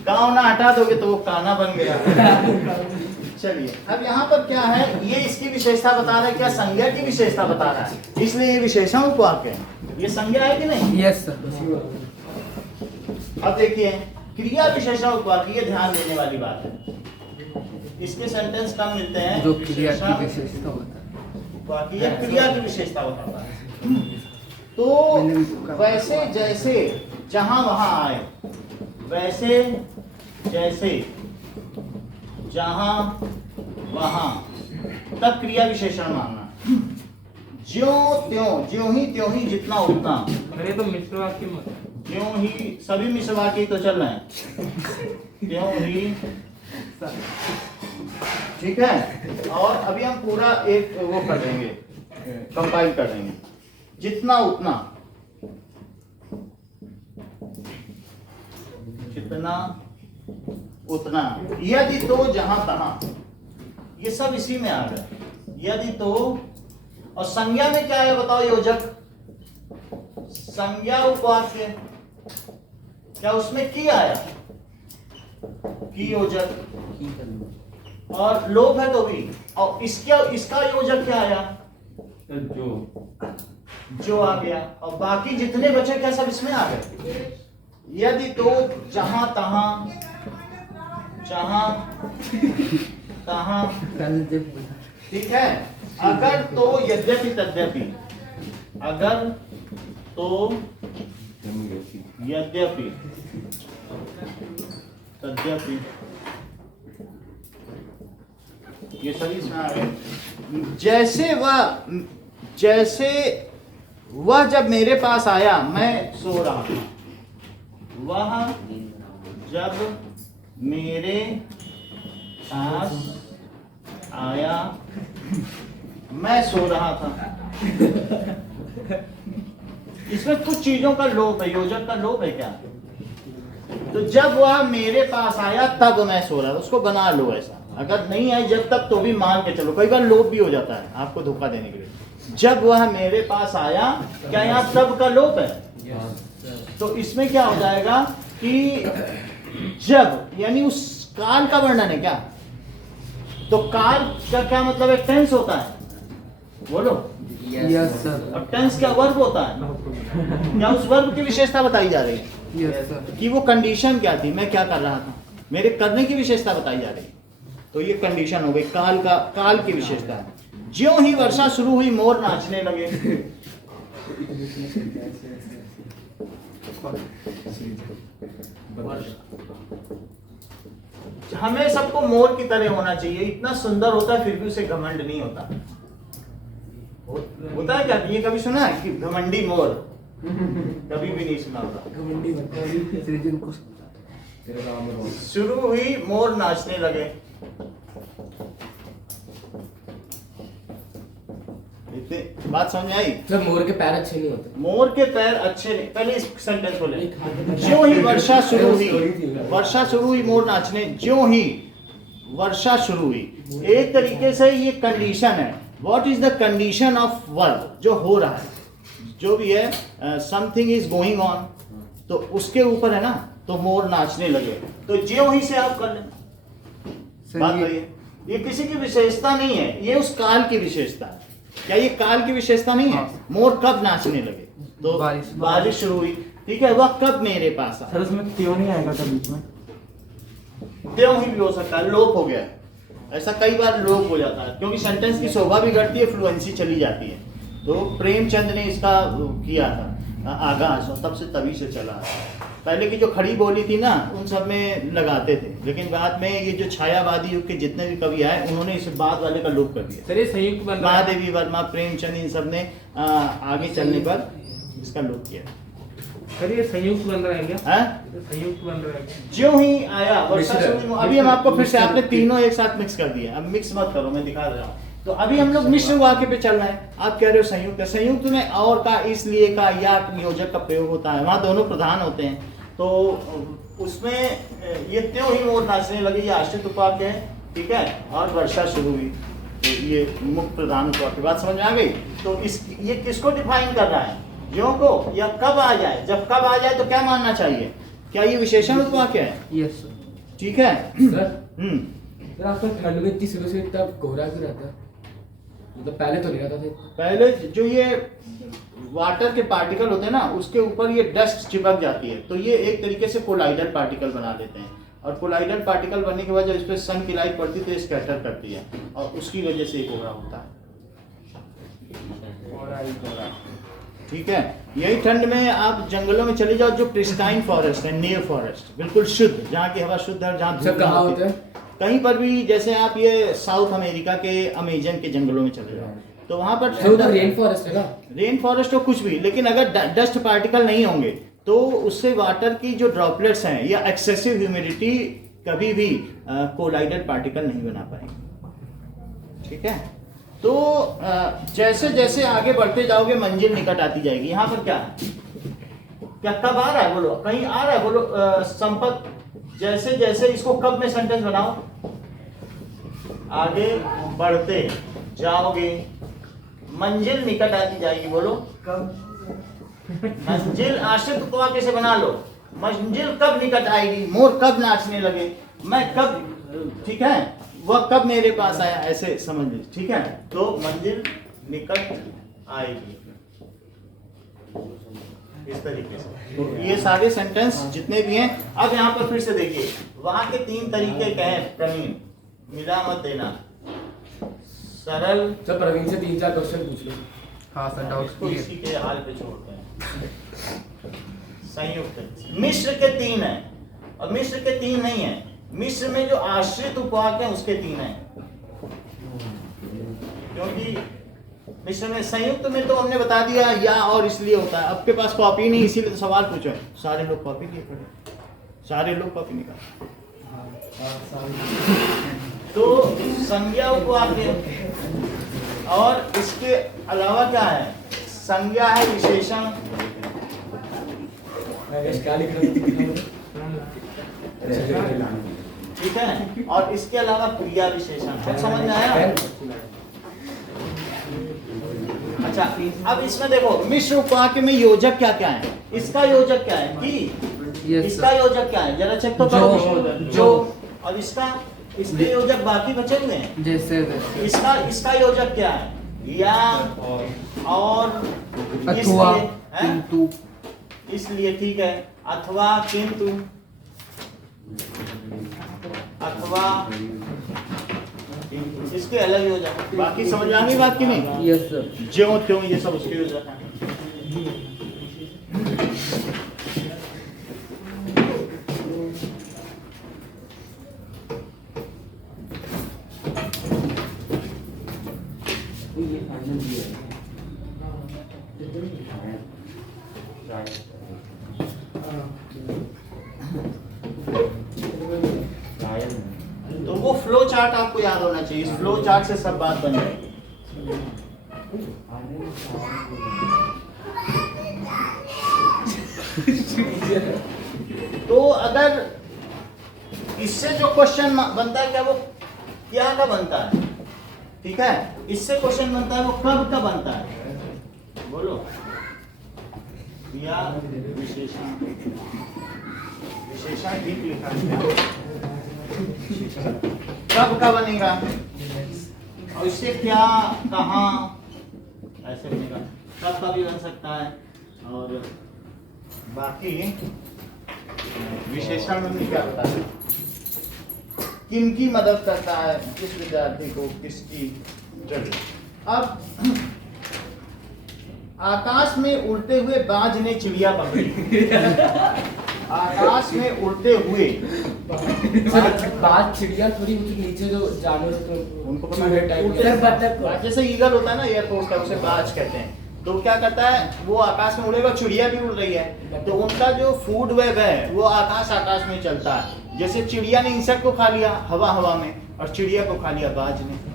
गाँव ना हटा दोगे तो वो काना बन गया। चलिए, अब यहाँ पर क्या है? ये इसकी विशेषता बता रहा है, क्या संज्ञा की विशेषता बता रहा है, इसलिए ये विशेषण उपवाक्य है। ये संज्ञा है कि नहीं? Yes sir. अब देखिए क्रिया विशेषण उपवाक्य, ये ध्यान देने वाली बात है। इसके सेंटेंस कम मिलते हैं जो क्रिया की विशेषता होता है, उपवाक्य या क्रिया की विशेषता बताता है। तो वैसे जैसे जहां वहां आए, वैसे जैसे जहां वहां, तब क्रिया विशेषण मानना। ज्यों ही जितना उतना, अरे तो मिश्र वाक्य मत। ज्यों ही, सभी मिश्र वाक्य तो चल रहे हैं, त्यों ही, ठीक है। और अभी हम पूरा एक वो कर देंगे, कंपाइल कर देंगे। जितना उतना, जितना उतना, यदि तो जहां तहां, ये सब इसी में आ गए। यदि तो, और संज्ञा में क्या है बताओ योजक, संज्ञा उपवाक्य, क्या उसमें की आया, की योजक, और लोप है तो भी, और इसका योजक क्या आया, जो आ गया, और बाकी जितने बचे क्या सब इसमें आ गए। यदि तो जहां तहां, जहां तहां, ठीक है। अगर तो यद्यपि तद्यपि, अगर तो यद्यपि तद्यपि, ये सभी इसमें आ गए। जैसे वह जब मेरे पास आया, मैं सो रहा था। वह जब मेरे पास आया, मैं सो रहा था। इसमें कुछ चीजों का लोप है, योजक का लोप है क्या। तो जब वह मेरे पास आया तब मैं सो रहा था, उसको बना लो ऐसा। अगर नहीं आई जब तक तो भी मान के चलो, कई बार लोप भी हो जाता है आपको धोखा देने के लिए। जब वह मेरे पास आया, क्या यहाँ तब का लोप है? तो इसमें क्या हो जाएगा कि जब, यानी उस काल का वर्णन है क्या। तो काल का क्या मतलब है, टेंस होता है, बोलो। Yes sir. और टेंस क्या वर्ब होता है, क्या उस वर्ब की विशेषता बताई जा रही है? Yes sir. कि वो कंडीशन क्या थी, मैं क्या कर रहा था, मेरे करने की विशेषता बताई जा रही है। तो ये कंडीशन हो गई, काल की विशेषता है। ज्यों ही वर्षा शुरू हुई मोर नाचने लगे। हमें सबको मोर की तरह होना चाहिए, इतना सुंदर होता है फिर भी उसे घमंड नहीं होता। होता है क्या, ये कभी सुना है कि घमंडी मोर? कभी भी नहीं सुना होगा। शुरू हुई मोर नाचने लगे। बात समझ आई? सर मोर के पैर अच्छे नहीं होते। मोर के पैर अच्छे नहीं, पहले इस सेंटेंस को ले। ज्यों ही वर्षा शुरू हुई, वर्षा शुरू हुई मोर नाचने, ज्यों ही वर्षा शुरू हुई। एक तरीके से ये कंडीशन है। What is the condition of verb, जो हो रहा है, जो भी है, समथिंग इज गोइंग ऑन, तो उसके ऊपर है ना। तो मोर नाचने लगे, तो ज्यों ही से आप कर लें। बात करिए, ये किसी की विशेषता नहीं है, ये उस काल की विशेषता है। क्या ये काल की विशेषता नहीं है? मोर कब नाचने लगे, तो बारिश शुरू हुई, ठीक है। वह कब मेरे पास आया। सर उसमें क्यों नहीं आएगा था बीच में? त्यों ही भी हो सकता है, लोप हो गया। ऐसा कई बार लोप हो जाता है, क्योंकि सेंटेंस की शोभा भी घटती है, फ्लुएंसी चली जाती है। तो प्रेमचंद ने इसका किया था आगाज, तब से तभी से चला। पहले की जो खड़ी बोली थी ना, उन सब में लगाते थे, लेकिन बाद में ये जो छायावादी युग के जितने भी कवि आए, उन्होंने इस बाद वाले का लोप कर दिया। सर ये संयुक्त बन रहा है। महादेवी वर्मा, प्रेमचंद, इन सब ने आगे चलने पर इसका लोप किया। सर ये संयुक्त बन रहा है क्या? है संयुक्त बन रहा है। ज्यों ही आया वर्षा शुरू। अभी हम आपको फिर से, आपने तीनों एक साथ मिक्स कर दिया, अब मिक्स मत करो, मैं दिखा रहा हूँ। तो अभी हम लोग मिश्र वाक्य पे चल रहे हैं। आप कह रहे हो संयुक्त है, संयुक्त में और का, इसलिए का या नियोजक का प्रयोग होता है, वहाँ दोनों प्रधान होते हैं। तो उसमें ये त्यों ही मोर नाचने लगे, ये आश्रित उपवाक्य है, ठीक है। और वर्षा शुरू हुई, तो ये मुख्य प्रधान उपवाक्य। बात समझ में आ गई? तो ये किसको डिफाइन कर रहा है, ज्यों को, या कब आ जाए? जब कब आ जाए तो क्या मानना चाहिए, क्या ये विशेषण उपवाक्य है? Yes sir. ठीक है। सर आपका ठंड में इतनी शुरू से इतना कोहरा क्यों रहता है? मतलब पहले तो नहीं रहता था। पहले जो ये वाटर के पार्टिकल होते हैं ना, उसके ऊपर ये डस्ट चिपक जाती है, तो ये एक तरीके से कोलाइडल पार्टिकल बना देते हैं। और कोलाइडल पार्टिकल बनने के बाद जब इस पर सन की लाइट पड़ती है तो स्कैटर करती है, और उसकी वजह से ये कोहरा होता है। ठीक है, यही ठंड में आप जंगलों में चले जाओ, जो प्रिस्टाइन फॉरेस्ट है, नियर फॉरेस्ट, बिल्कुल शुद्ध, जहाँ की हवा शुद्ध है, जहाँ सर कहाँ होते हैं? कहीं पर भी, जैसे आप ये साउथ अमेरिका के अमेजन के जंगलों में चले जाओ, तो वहां पर रेन फॉरेस्ट है ना? रेन फॉरेस्ट हो कुछ भी, लेकिन अगर डस्ट पार्टिकल नहीं होंगे तो उससे वाटर की जो ड्रॉपलेट्स हैं या एक्सेसिव ह्यूमिडिटी कभी भी कोलाइडल पार्टिकल नहीं बना पाएंगे। ठीक है, तो जैसे जैसे आगे बढ़ते जाओगे मंजिल निकट आती जाएगी। यहाँ पर क्या है, क्या कब आ रहा है बोलो, कहीं आ रहा है बोलो, संपत जैसे जैसे इसको कब में सेंटेंस बनाओ, आगे बढ़ते जाओगे मंजिल निकट आती जाएगी, बोलो कब? मंजिल आश्रित उपवाक्य से बना लो, मंजिल कब निकट आएगी, मोर कब नाचने लगे, मैं कब, ठीक है, वह कब मेरे पास आया, ऐसे समझ लीजिए। ठीक है, तो मंजिल निकट आएगी इस तरीके से। तो ये सारे सेंटेंस जितने भी हैं, अब यहाँ पर फिर से देखिए, वहां के 3 तरीके कहे प्रवीण, मिला मत देना, सरल। सर प्रवीण से 3-4 क्वेश्चन पूछ लो। हाँ सर, डाउट इसको इसी के हाल पे छोड़ते हैं। संयुक्त मिश्र के 3 है, और मिश्र के 3 नहीं है, मिश्र में जो आश्रित उपवाक्य है उसके 3 है, क्योंकि मिश्र में, संयुक्त में तो हमने बता दिया या और इसलिए होता है। आपके पास कॉपी नहीं, इसीलिए तो सवाल पूछो, सारे लोग कॉपी लिए पढ़े, सारे लोग कॉपी निकाल। तो संज्ञा उपवाक्य, और इसके अलावा क्या है, संज्ञा है, विशेषण, ठीक है, और इसके अलावा क्रिया विशेषण। सब समझ में आया? अच्छा, अब इसमें देखो मिश्र उपवाक्य में योजक क्या क्या है, इसका योजक क्या है कि, इसका योजक क्या है, जरा चेक तो करो, जो, और इसके योजक बाकी बचे हुए हैं, जैसे इसका योजक क्या है, या और अथवा, किंतु, इसलिए ठीक है, अथवा किंतु, अथवा इसके अलग योजक, बाकी समझ आ गई बात की नहीं? Yes sir. ज्यों त्यों ये सब उसके योजक हैं। तो वो फ्लो चार्ट आपको याद होना चाहिए, इस फ्लो चार्ट से सब बात बन जाएगी। तो अगर इससे जो क्वेश्चन बनता है, क्या वो क्या का बनता है, ठीक है, इससे क्वेश्चन बनता है वो कब का बनता है, बोलो, या विशेषण, विशेषण ठीक लिखा है, कब का बनेगा, और इससे क्या, कहाँ, ऐसे बनेगा, कब का भी बन सकता है, और बाकी विशेषण में भी क्या होता है, किनकी मदद करता है, किस विद्यार्थी को किसकी जरूरत। अब आकाश में उड़ते हुए बाज ने चिड़िया पकड़ी, आकाश में उड़ते हुए बात चिड़िया थोड़ी नीचे जो जानवर उनको पता चूहे है, टाइप उड़ते हैं, बतख, जैसे ईगल होता है ना एयरफोर्स का, उसे बाज कहते हैं। तो क्या करता है, वो आकाश में उड़ेगा, चिड़िया भी उड़ रही है, तो उनका जो फूड वेब है वो आकाश में चलता है। जैसे चिड़िया ने इंसेक्ट को खा लिया हवा में, और चिड़िया को खा लिया बाज ने।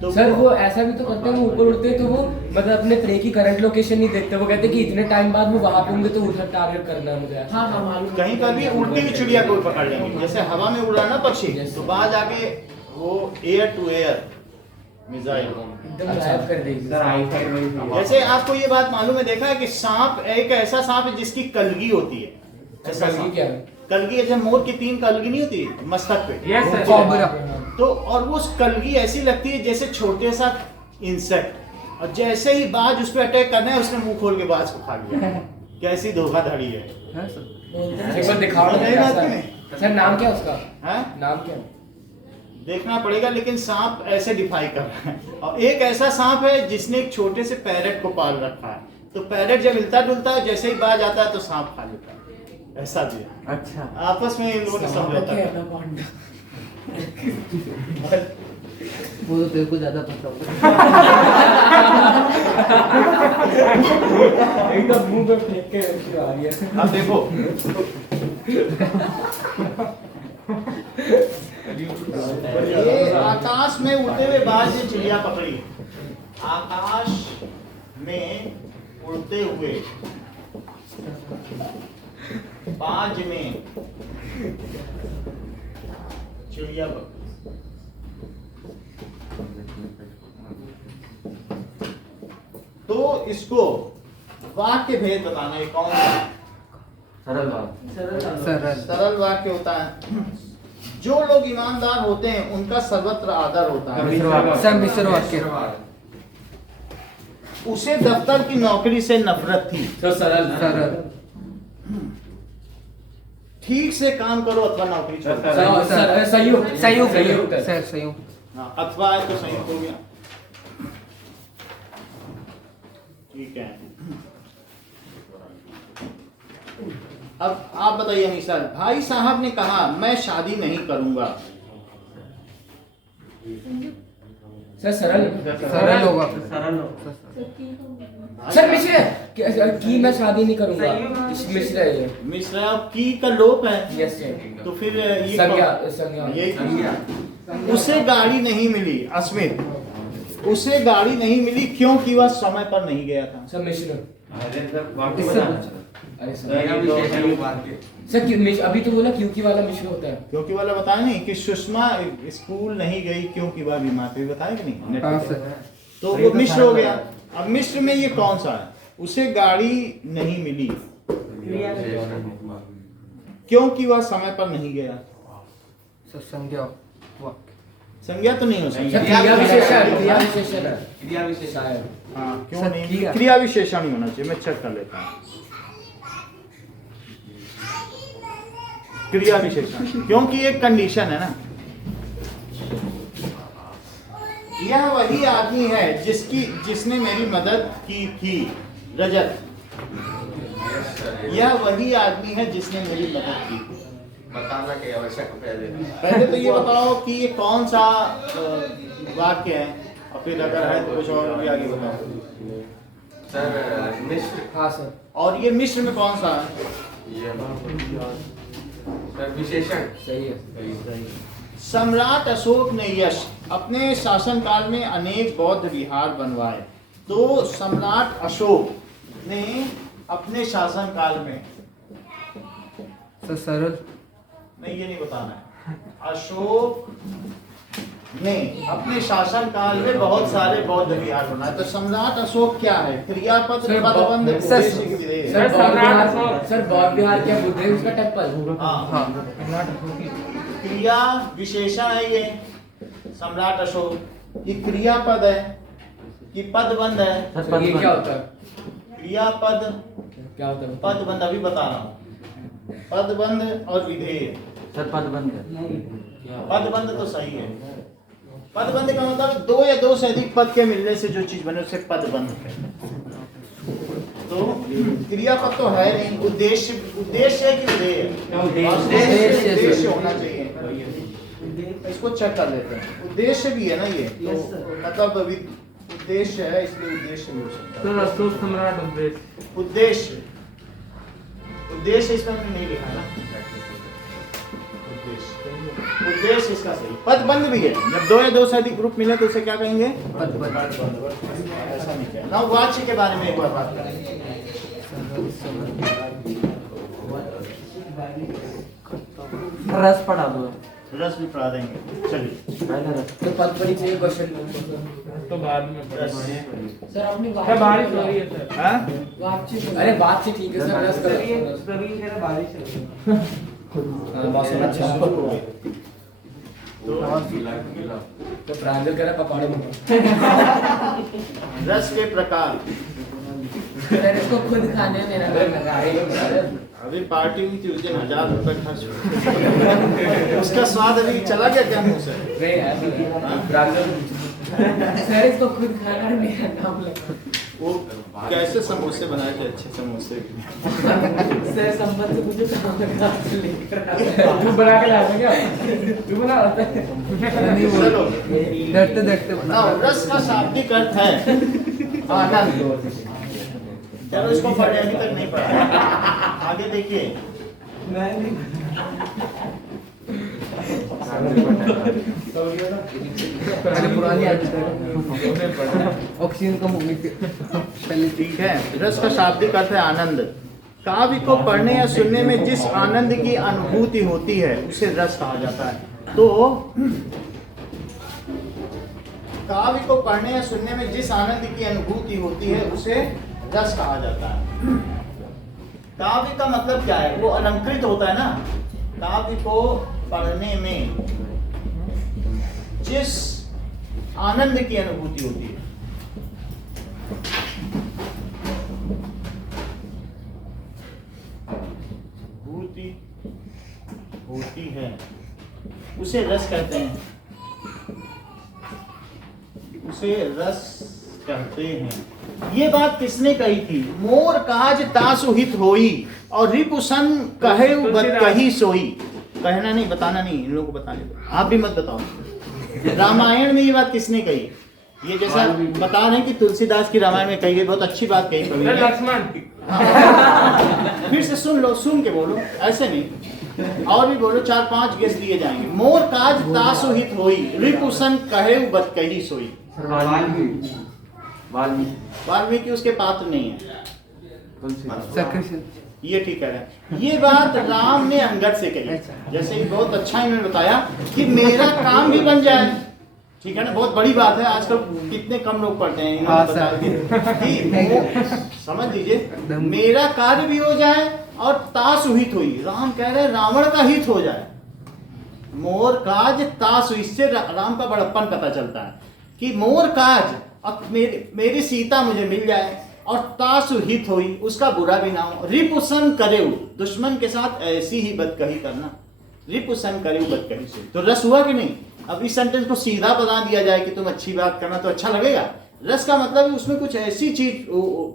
तो सर वो ऐसा भी तो करते हैं, वो ऊपर उड़ते हैं तो वो मतलब अपने प्रे की करंट लोकेशन नहीं देखते, वो कहते हैं कि इतने टाइम बाद वो वहां पे होंगे तो उधर टारगेट करना है मुझे। हाँ हाँ मालूम। कहीं पर भी उड़ती हुई चिड़िया को पकड़ लेंगे, जैसे हवा में उड़ रहा ना पक्षी, तो बाज आके वो एयर टू एयर मिसाइल एकदम गायब कर देगी। जैसे आपको ये बात मालूम है, देखा है कि सांप एक ऐसा सांप है जिसकी कलगी होती है। ऐसा कलगी क्या है? कलगी जैसे मोर की 3 कलगी नहीं होती मस्तक पे, यस सर। कॉबरा। तो और वो कलगी ऐसी लगती है जैसे छोटे सा इंसेक्ट, और जैसे ही बाज उस पर अटैक करना है उसने मुंह खोल के बाज को खा लिया। कैसी धोखाधड़ी है। एक बार दिखाओ ना नहीं, बात सर। नहीं। सर नाम क्या उसका? हैं? नाम क्या? देखना पड़ेगा, लेकिन सांप ऐसे डिफाई कर रहा है। और एक ऐसा सांप है जिसने एक छोटे से पैरेट को पाल रखा है, तो पैरेट जब हिलता डुलता है जैसे ही बाज आता है तो सांप खा लेता है। ऐसा भी है। अच्छा आपस में इन लोगों ने समझौता किया। वो तो तेरे को ज्यादा पता होगा। एकदम मुंह पे फेंक के आ रही है। अब देखो ये आकाश में उड़ते हुए बाज ने चिड़िया पकड़ी। आकाश में उड़ते हुए बाज में चिड़िया पकड़ी। तो इसको वाक्य भेद बताना है कौन सा सरल वाक्य होता है। जो लोग ईमानदार होते हैं उनका सर्वत्र आदर होता है। सर मिश्र वाक्य। उसे दफ्तर की नौकरी से नफरत थी। सर सरल। सरल। ठीक से काम करो अथवा नौकरी छोड़ो। संयुक्त संयुक्त संयुक्त सर संयुक्त। हाँ, अथवा है तो संयुक्त हो गया। ठीक है। अब आप बताइए अनीसा, भाई साहब ने कहा मैं शादी नहीं करूंगा। सर सरल। सरल होगा। सर मिश्र की मैं शादी नहीं करूंगा। मिश्र है ये। मिश्रा की का लोप है। यस तो फिर ये संज्ञा ये उसे गाड़ी नहीं मिली। अस्मित, उसे गाड़ी नहीं मिली क्योंकि वह समय पर नहीं गया था। सर मिश्र। अरे सर अभी तो बोला क्योंकि वाला मिश्र होता है। क्योंकि वाला बताया नहीं कि सुषमा स्कूल नहीं गई क्योंकि वह बीमार थी, बताया कि नहीं? हाँ सर। तो वो मिश्र हो गया। अब मिश्र में ये कौन सा है? उसे गाड़ी नहीं मिली क्योंकि वह समय पर नहीं गया। सर संज्ञा वाक्य। संज्ञा तो नहीं हो सकती। क्रिया विशेषण। क्रिया विशेषण है। क्रिया विशेषण। हाँ, क्यों सर, नहीं? क्रिया। क्रिया विशेषण नहीं होना चाहिए। मैं चेक कर लेता हूँ। क्रिया विशेषण क्योंकि एक कंडीशन है ना। यह वही आदमी है जिसने मेरी मदद की थी। रजत, यह वही आदमी है जिसने मेरी मदद की थी। बताना क्या आवश्यक पहले तो ये बताओ कि ये कौन सा वाक्य है, और फिर अगर है तो कुछ और भी आगे बताओ। सर मिश्र। हाँ सर। और ये मिश्र में कौन सा है? सर विशेषण। सही है। सम्राट अशोक ने यश अपने शासनकाल में अनेक बौद्ध विहार बनवाए। तो सम्राट अशोक ने अपने शासनकाल में, सर सरल। नहीं ये नहीं बताना है। अशोक ने अपने शासनकाल में बहुत सारे बौद्ध विहार बनाए। तो सम्राट अशोक क्या है? क्रियापद, पदबंध, उद्देश्य की विधेय है। सर बौद्ध विहार क्या बुद्ध है उसका टेम्पल? हाँ, क्रिया विशेषण है ये सम्राट अशोक। ये क्रियापद है कि पदबंध है? ये क्या होता है? क्रियापद क्या होता है? पदबंध अभी बता रहा हूँ। पदबंध और विधेय। सर पदबंध पदबंध तो सही है। पदबंध का मतलब दो या दो से अधिक पद के मिलने से जो चीज बने उसे पदबंध कहते हैं। तो क्रियापद तो है नहीं। उद्देश्य है कि विधेय है? उद्देश्य होना चाहिए। इसको चेक कर लेते हैं। उद्देश्य भी है ना ये, तो मतलब उद्देश्य है, इसलिए उद्देश्य भी हो सकता है। सर अशोक सम्राट उद्देश्य। उद्देश्य इसमें हमने नहीं लिखा ना। उद्देश्य इसका सही। पदबंध भी है, जब दो या दो से अधिक ग्रुप मिले तो उसे क्या कहेंगे? पदबंध। ऐसा नहीं कहना। now वाच्य के बारे में एक बार बात करेंगे। रस पढ़ा दो। रस भी पढ़ा देंगे। चलिए तो पद पर ही चाहिए क्वेश्चन तो बाद में सर आपने सर बारिश हो रही है सर। हाँ? अरे बात से ठीक है सर। रस करो। प्रवीण कह रहा बारिश हो रही है। मौसम अच्छा है। तो प्रांजल कह रहा पकौड़े में रस के प्रकार। सर इसको खुद खाने में मेरा मन लगा है। अभी पार्टी हुई थी उस दिन 1000 रुपए खर्च हुए। उसका स्वाद अभी चला गया क्या मुंह से? नहीं यार प्रांजल सर इसको खुद खाना है मेरा नाम लगा। वो कैसे समोसे बनाए थे, अच्छे समोसे। सर संबंध से मुझे काम लगा लेकर तू बना के लाया क्या? तू बना होता है। चलो डरते डरते बताओ, रस का शाब्दिक अर्थ है आनंद। चलो इसको पढ़े, अभी तक नहीं पढ़ा, आगे देखिए। पुरानी आदत है, ऑक्सीजन कम होने के पहले। ठीक है, रस का शाब्दिक अर्थ है आनंद। काव्य को पढ़ने या सुनने में जिस आनंद की अनुभूति होती है उसे रस कहा जाता है। तो काव्य को पढ़ने या सुनने में जिस आनंद की अनुभूति होती है उसे रस कहा जाता है। काव्य का मतलब क्या है? वो अलंकृत होता है ना। काव्य को पढ़ने में जिस आनंद की अनुभूति होती है, अनुभूति होती है, उसे रस कहते हैं। उसे रस कहते हैं। ये बात किसने कही थी? मोर काज तासु हित होई और रिपुसन कहे बत कही सोई। कहना नहीं, बताना नहीं, इन लोगों को बताने दो, आप भी मत बताओ। रामायण में ये बात किसने कही? ये जैसा बता रहे हैं कि तुलसीदास की रामायण में कही गई, बहुत अच्छी बात कही कवि ने। लक्ष्मण फिर से सुन लो, सुन के बोलो, ऐसे नहीं, और भी बोलो, 4-5 गेस दिए जाएंगे। मोर काज तासु हित होई रिपुसन कहे बत कही सोई। वाल्मीकि उसके पात्र नहीं है। ये ठीक है। ये बात राम ने अंगद से कही। जैसे ही बहुत अच्छा इन्होंने बताया कि मेरा काम भी बन जाए, ठीक है ना, बहुत बड़ी बात है। आजकल कितने कम लोग पढ़ते हैं, इन्होंने बताया कि समझ लीजिए, मेरा कार्य भी हो जाए और तासु हित हुई। राम कह रहे हैं रावण का हित हो जाए। मोर काज तासु, इससे राम का बड़प्पन पता चलता है कि मोर काज, अब मेरी सीता मुझे मिल जाए, और तासु हित हुई, उसका बुरा भी ना हो। रिपुसन करेउ, दुश्मन के साथ ऐसी ही बदकही करना। रिपुसन करेउ बदकही से, तो रस हुआ कि नहीं? अब इस सेंटेंस को सीधा बता दिया जाए कि तुम अच्छी बात करना, तो अच्छा लगेगा। रस का मतलब है उसमें कुछ ऐसी चीज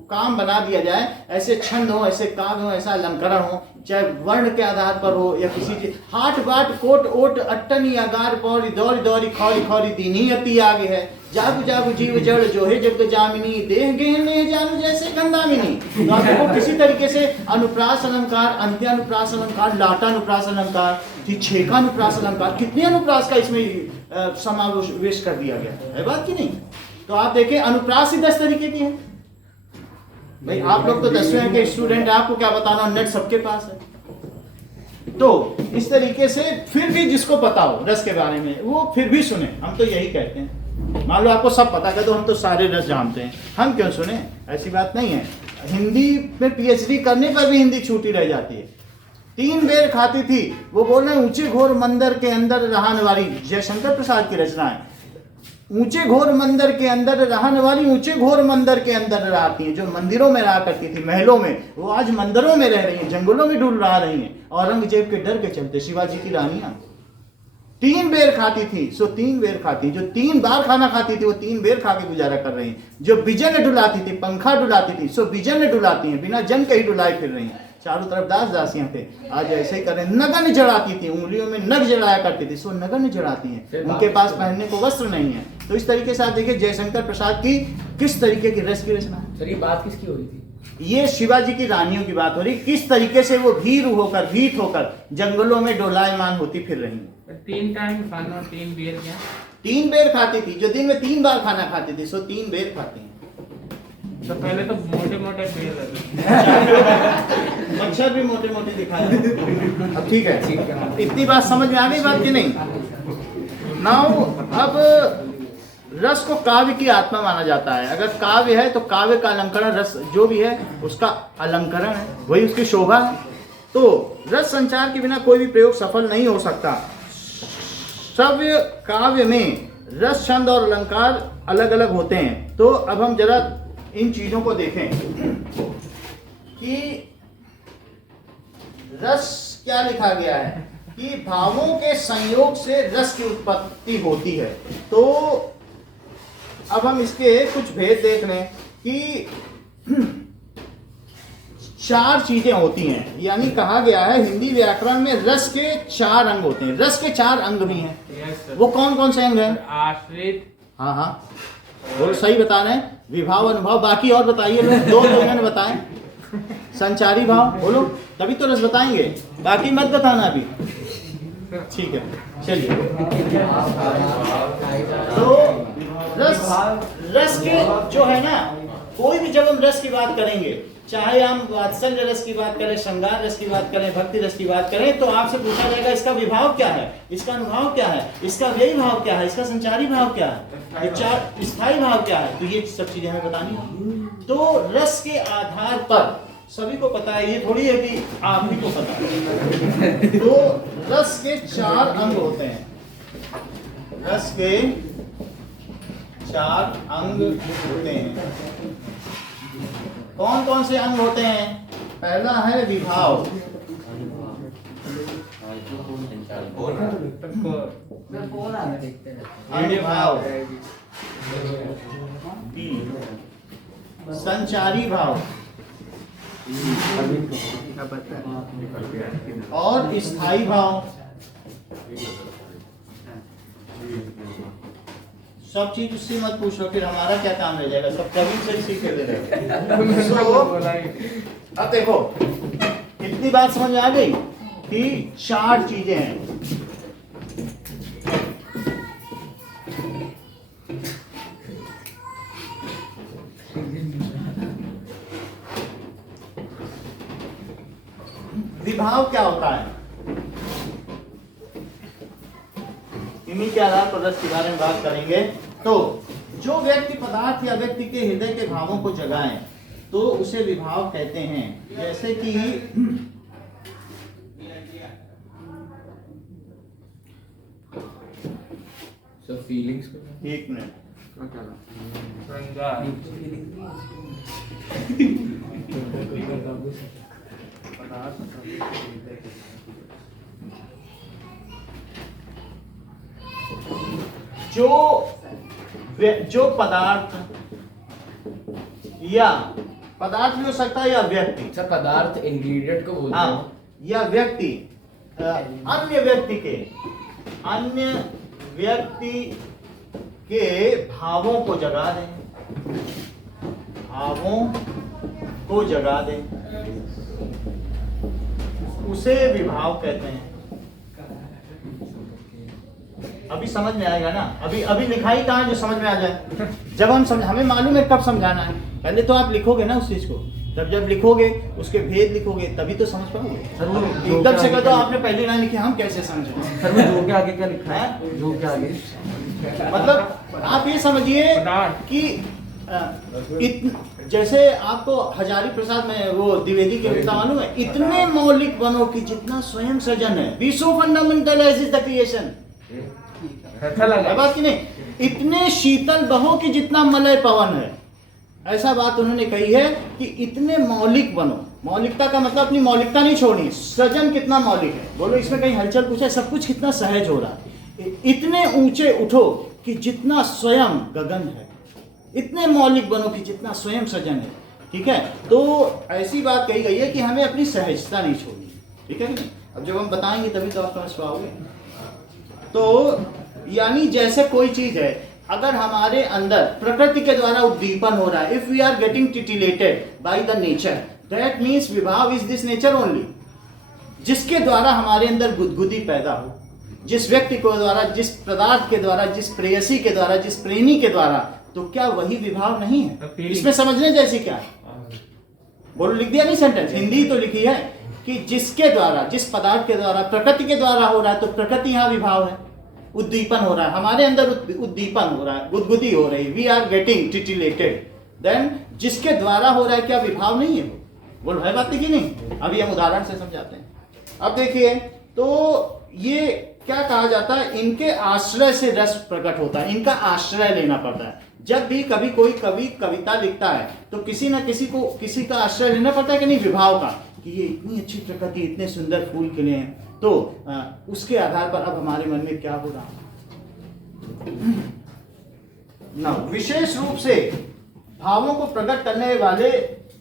काम बना दिया जाए, ऐसे छंद हो, ऐसे काव्य हो, ऐसा अलंकरण हो, चाहे वर्ण के आधार पर हो या किसी चीज। हाट बाट कोट ओट अट्टनी अगार पौरी दौरी दौरी खौरी खौरी दीनी अति आगे है। जागु जागु जीव जड़ जो है जग जामिनी, देह गेह ने जानू जैसे गंदामिनी। तो आप देखो किसी तरीके से अनुप्रास अलंकार, अंत्यानुप्रास अलंकार, लाटानुप्रास अलंकार, छेकानुप्रास अलंकार, कितने अनुप्रास का इसमें समावेश कर दिया गया है, बात की नहीं? तो आप देखें, अनुप्रास ही 10 तरीके की है। भाई आप लोग तो 10वें के स्टूडेंट हैं, आपको क्या बताना, नेट सबके पास है। तो इस तरीके से फिर भी जिसको पता हो रस के बारे में, वो फिर भी सुने। हम तो यही कहते हैं, मान लो आपको सब पता है तो हम तो सारे रस जानते हैं, हम क्यों सुने? ऐसी बात नहीं है। हिंदी में पीएचडी करने पर भी हिंदी छूटी रह जाती है। 3 बेर खाती थी, वो बोल रहे हैं ऊंचे घोर मंदिर के अंदर रहने वाली, जयशंकर प्रसाद की रचना है। ऊंचे घोर मंदिर के अंदर रहने वाली, ऊंचे घोर मंदिर के अंदर रहती हैं। जो मंदिरों में रहा करती थी, महलों में, वो आज मंदिरों में रह रही हैं, जंगलों में डूब रहा रही हैं, औरंगजेब के डर के चलते। शिवाजी की रानियां 3 बेर खाती थी, सो 3 बेर खाती। जो 3 बार खाना खाती थी, वो 3 बेर खा के गुजारा कर रही हैं। जो बिजन डुलाती थी, पंखा डुलाती थी, सो बिजन डुलाती हैं, बिना जन के ही डुलाए फिर रही हैं। चारों तरफ दास दासियां थे, आज ऐसे ही कर रहे हैं। नगन जड़ाती थी, उंगलियों में नग जड़ाया करती थी, सो नगन जड़ाती हैं, उनके पास पहनने को वस्त्र नहीं है। तो इस तरीके से आप देखिए जयशंकर प्रसाद की किस तरीके की रस की रचना है। सर ये बात किसकी हो रही थी? ये शिवाजी की रानियों की बात हो रही, किस तरीके से वो भीत होकर जंगलों में डोलायमान होती फिर रही। 3 टाइम खाना, 3 बियर क्या? 3 बेर खाती थी, जो दिन में 3 बार खाना खाती थी, सो 3 बेर खाती हैं। तो पहले तो मोटे मोटे बियर रहते, मच्छर भी मोटे मोटे दिखाए। अब ठीक है, इतनी बात समझ में आ गई बात की नहीं? नाउ अब रस को काव्य की आत्मा माना जाता है। अगर काव्य है तो काव्य का अलंकरण, रस जो भी है उसका अलंकरण है, वही उसकी शोभा है। तो रस संचार के बिना कोई भी प्रयोग सफल नहीं हो सकता। श्रव्य काव्य में रस, छंद और अलंकार अलग अलग होते हैं। तो अब हम जरा इन चीजों को देखें कि रस क्या लिखा गया है कि भावों के संयोग से रस की उत्पत्ति होती है। तो अब हम इसके कुछ भेद देख लें कि 4 चीजें होती हैं, यानी कहा गया है हिंदी व्याकरण में रस के 4 अंग होते हैं। रस के 4 अंग भी हैं। Yes sir. वो कौन कौन से अंग हैं? आश्रित, हाँ हाँ, वो सही बता रहे हैं। विभाव, अनुभव, बाकी और बताइए लोग, 2 लोगों ने बताएं। संचारी भाव बोलो, तभी तो रस बताएंगे, बाकी मत बताना अभी। ठीक है, चलिए। तो रस के जो है ना, कोई भी जब हम रस की बात करेंगे, चाहे हम वात्सल्य रस की बात करें, श्रृंगार रस की बात करें, भक्ति रस की बात करें, तो आपसे पूछा जाएगा इसका विभाव क्या है, इसका अनुभाव क्या है, इसका व्ययी भाव क्या है, इसका संचारी भाव क्या है, ये 4 स्थायी भाव क्या है। तो ये सब चीजें हमें बतानी है। तो रस के आधार पर सभी को पता है, ये थोड़ी है कि आप ही को पता है। तो रस के 4 अंग होते हैं। रस के 4 अंग होते हैं। कौन कौन से अंग होते हैं? पहला है विभाव। अनुभाव, संचारी भाव और स्थायी भाव। सब चीज उससे मत पूछो, फिर हमारा क्या काम रह जाएगा, सब प्रवीण से ही सीख के दे रहे। अब देखो, इतनी बात समझ में आ गई कि 4 चीजें हैं। विभाव क्या होता है? इन्हीं के आधार पर रस के बारे में बात करेंगे। तो जो व्यक्ति पदार्थ या व्यक्ति के हृदय के भावों को जगाए तो उसे विभाव कहते हैं। जैसे कि फीलिंग्स को 1 मिनट, श्रृंगार, जो पदार्थ या पदार्थ भी हो सकता है या व्यक्ति, अच्छा पदार्थ इंग्रेडिएंट को बोलते हैं। हाँ, या व्यक्ति अन्य व्यक्ति के भावों को जगा दें, भावों को जगा दें, उसे विभाव कहते हैं। अभी समझ में आएगा ना, अभी लिखाई कहाँ है जो समझ में आ जाए। जब हम हमें मालूम है कब समझाना है, पहले तो आप लिखोगे ना उस चीज को, तब जब लिखोगे उसके भेद लिखोगे तभी तो समझ पाओगे। सर वो एकदम से कहते हो आपने पहली लाइन लिखी, हम कैसे समझें? सर वो जो के आगे क्या लिखा है? जो के आगे मतलब आप ये समझिए कि जैसे आपको हजारी प्रसाद में वो द्विवेदी के कविता मालूम है, इतने मौलिक बनो कि जितना स्वयं सृजन है, be so fundamental as is the creation. अच्छा लगा बात की नहीं, इतने शीतल बहो कि जितना मलय पवन है, ऐसा बात उन्होंने कही है कि इतने मौलिक बनो। मौलिकता का मतलब अपनी मौलिकता नहीं छोड़नी। सृजन कितना मौलिक है, बोलो इसमें कहीं हलचल पूछा, सब कुछ कितना सहज हो रहा है। इतने ऊंचे उठो कि जितना स्वयं गगन है, इतने मौलिक बनो कि जितना स्वयं सृजन है। ठीक है, तो ऐसी बात कही गई है कि हमें अपनी सहजता नहीं छोड़नी। ठीक है कि नहीं? अब जब हम बताएंगे तभी तो आप समझ पाओगे। तो यानी जैसे कोई चीज है, अगर हमारे अंदर प्रकृति के द्वारा उद्दीपन हो रहा है, if we are getting titillated by the nature, that means विभाव इज दिस नेचर ओनली। जिसके द्वारा हमारे अंदर गुदगुदी पैदा हो, जिस व्यक्ति को द्वारा, जिस पदार्थ के द्वारा, जिस प्रेयसी के द्वारा, जिस प्रेमी के द्वारा, तो क्या वही विभाव नहीं है? इसमें समझने जैसी क्या है? बोलो, लिख दिया नहीं सेंटेंस, हिंदी तो लिखी है कि जिसके द्वारा, जिस पदार्थ के द्वारा, प्रकृति के द्वारा हो रहा है, तो प्रकृति यहाँ विभाव है, उद्दीपन हो रहा है, हमारे अंदर उद्दीपन हो रहा है, गुदगुदी हो रही, we are getting titillated. Then जिसके द्वारा हो रहा है, क्या विभाव नहीं है? बोलो, है बात की नहीं? अभी हम उदाहरण से समझाते हैं। अब देखिए, तो ये क्या कहा जाता है, इनके आश्रय से रस प्रकट होता है, इनका आश्रय लेना पड़ता है। जब भी कभी कोई कवि कविता लिखता है तो किसी न किसी को किसी का आश्रय लेना पड़ता है कि नहीं, विभाव का, कि ये इतनी अच्छी प्रकृति, इतने सुंदर फूल खिले हैं, तो उसके आधार पर अब हमारे मन में क्या हो रहा ना। विशेष रूप से भावों को प्रकट करने वाले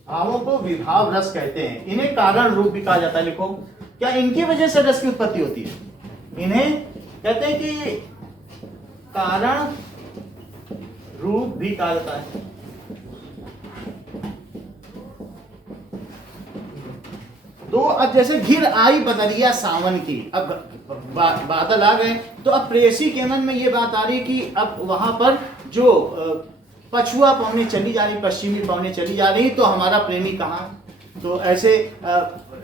भावों को विभाव रस कहते हैं। इन्हें कारण रूप भी कहा जाता है। लिखो, क्या इनकी वजह से रस की उत्पत्ति होती है? इन्हें कहते हैं कि कारण रूप भी कहा जाता है। तो अब जैसे घिर आई बदरिया सावन की, अब बादल आ गए, तो अब प्रेयसी के मन में ये बात आ रही है कि अब वहां पर जो पछुआ पवने चली जा रही, पश्चिमी पवने चली जा रही, तो हमारा प्रेमी कहाँ? तो ऐसे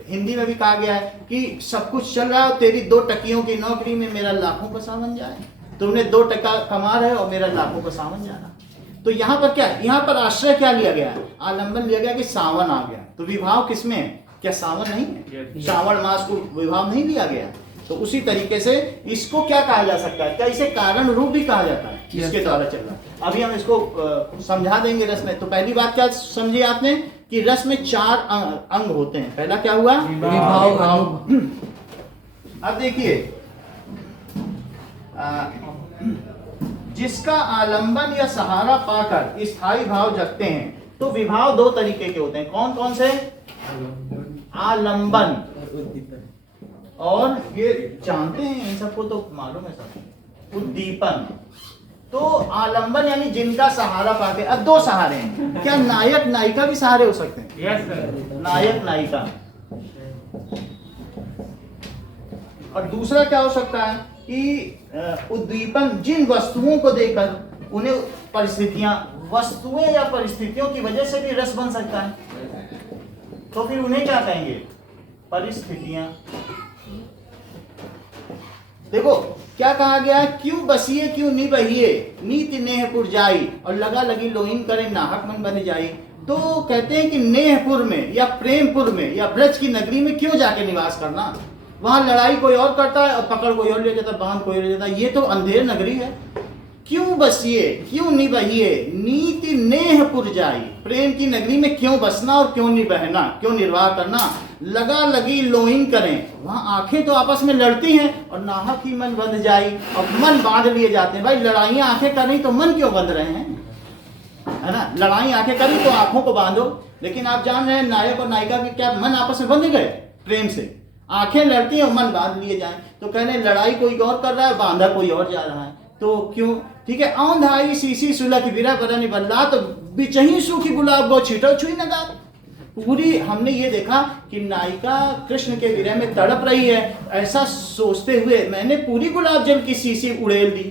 हिंदी में भी कहा गया है कि सब कुछ चल रहा है, तेरी 2 टकियों की नौकरी में मेरा लाखों का सावन जाए। तुमने 2 टका कमा रहे और मेरा लाखों का सावन जाना। तो यहाँ पर क्या, यहाँ पर आश्रय क्या लिया गया है? आलंबन लिया गया कि सावन आ गया। तो विभाव किसमें है? क्या सावन नहीं है? श्रावण मास को विभाव नहीं लिया गया? तो उसी तरीके से इसको क्या कहा जा सकता है? क्या इसे कारण रूप भी कहा जाता है, इसके द्वारा चल रहा है। अभी हम इसको समझा देंगे रस में। तो पहली बात क्या समझी आपने कि रस में 4 अंग होते हैं। पहला क्या हुआ? विभाव। अब देखिए, जिसका आलंबन या सहारा पाकर स्थायी भाव जगते हैं, तो विभाव 2 तरीके के होते हैं। कौन कौन से? आलंबन, और ये जानते हैं, इन सबको तो मालूम है सब, उद्दीपन। तो आलंबन यानी जिनका सहारा पाके। अब 2 सहारे हैं। क्या नायक नायिका भी सहारे हो सकते हैं? Yes sir. नायक नायिका। और दूसरा क्या हो सकता है कि उद्दीपन, जिन वस्तुओं को देखकर उन्हें परिस्थितियां, वस्तुएं या परिस्थितियों की वजह से भी रस बन सकता है। तो फिर उन्हें क्या कहेंगे? परिस्थितियां। देखो क्या कहा गया है, क्यों बसिए क्यों निबहिए, नीति नेहपुर जाई, और लगा लगी लोहिन करे नाहक मन बन जाई। तो कहते हैं कि नेहपुर में या प्रेमपुर में या ब्रज की नगरी में क्यों जाके निवास करना? वहां लड़ाई कोई और करता है और पकड़ कोई और ले जाता है, बांध कोई और ले जाता है। ये तो अंधेर नगरी है। क्यों बसिए क्यों निबहिए, नीति नेहपुर जाई, प्रेम की नगरी में क्यों बसना और क्यों निबहना, क्यों निर्वाह करना। लगा लगी लोहिन करें, वहां आंखें तो आपस में लड़ती हैं और नाहक ही मन बंध जाई, और मन बांध लिए जाते हैं। भाई लड़ाइयां आंखें कर रही तो मन क्यों बंध रहे हैं, है ना? लड़ाई आंखें करी तो आंखों को बांधो। लेकिन आप जान रहे हैं नायक और नायिका के क्या मन आपस में बंध गए प्रेम से? आंखें लड़ती हैं और मन बांध लिए जाए। तो कहने लड़ाई कोई और कर रहा है, बांधा कोई और जा रहा है। तो क्यों? ठीक है। औंधाई सीसी सुलह विरह बरनी बल्ला, तो बिचही सूखी गुलाब गो छिटो छुई नगार। पूरी हमने ये देखा कि नायिका कृष्ण के विरह में तड़प रही है, ऐसा सोचते हुए मैंने पूरी गुलाब जल की सीसी उड़ेल दी।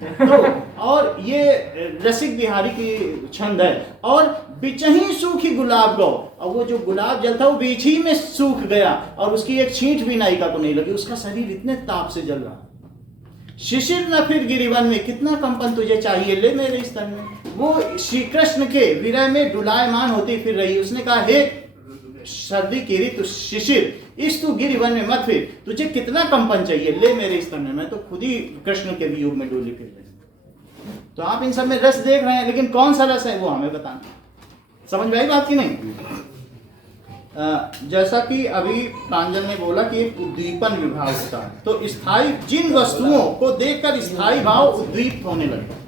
तो और ये रसिक बिहारी की छंद है। और बिचही सूखी गुलाब गो, और वो जो गुलाब जल था वो बीच ही में सूख गया और उसकी एक छींट भी नायिका को नहीं लगी। उसका शरीर इतने ताप से जल रहा। शिशिर न फिर गिरिवन में, कितना कंपन तुझे चाहिए ले मेरे स्तन में। वो श्री कृष्ण के विरह में डुलायमान होती फिर रही। उसने कहा, हे सर्दी की ऋतु शिशिर, इस तू गिरिवन में मत फिर, तुझे कितना कंपन चाहिए ले मेरे स्तन में। मैं तो खुद ही कृष्ण के वियोग में डोली फिर रही। तो आप इन सब में रस देख रहे हैं, लेकिन कौन सा रस है वो हमें बताना। समझ में आई बात की नहीं? जैसा कि अभी प्रांजल ने बोला कि एक उद्दीपन विभाव होता है। तो स्थायी, जिन वस्तुओं को देखकर स्थायी भाव उद्दीप्त होने लगता है।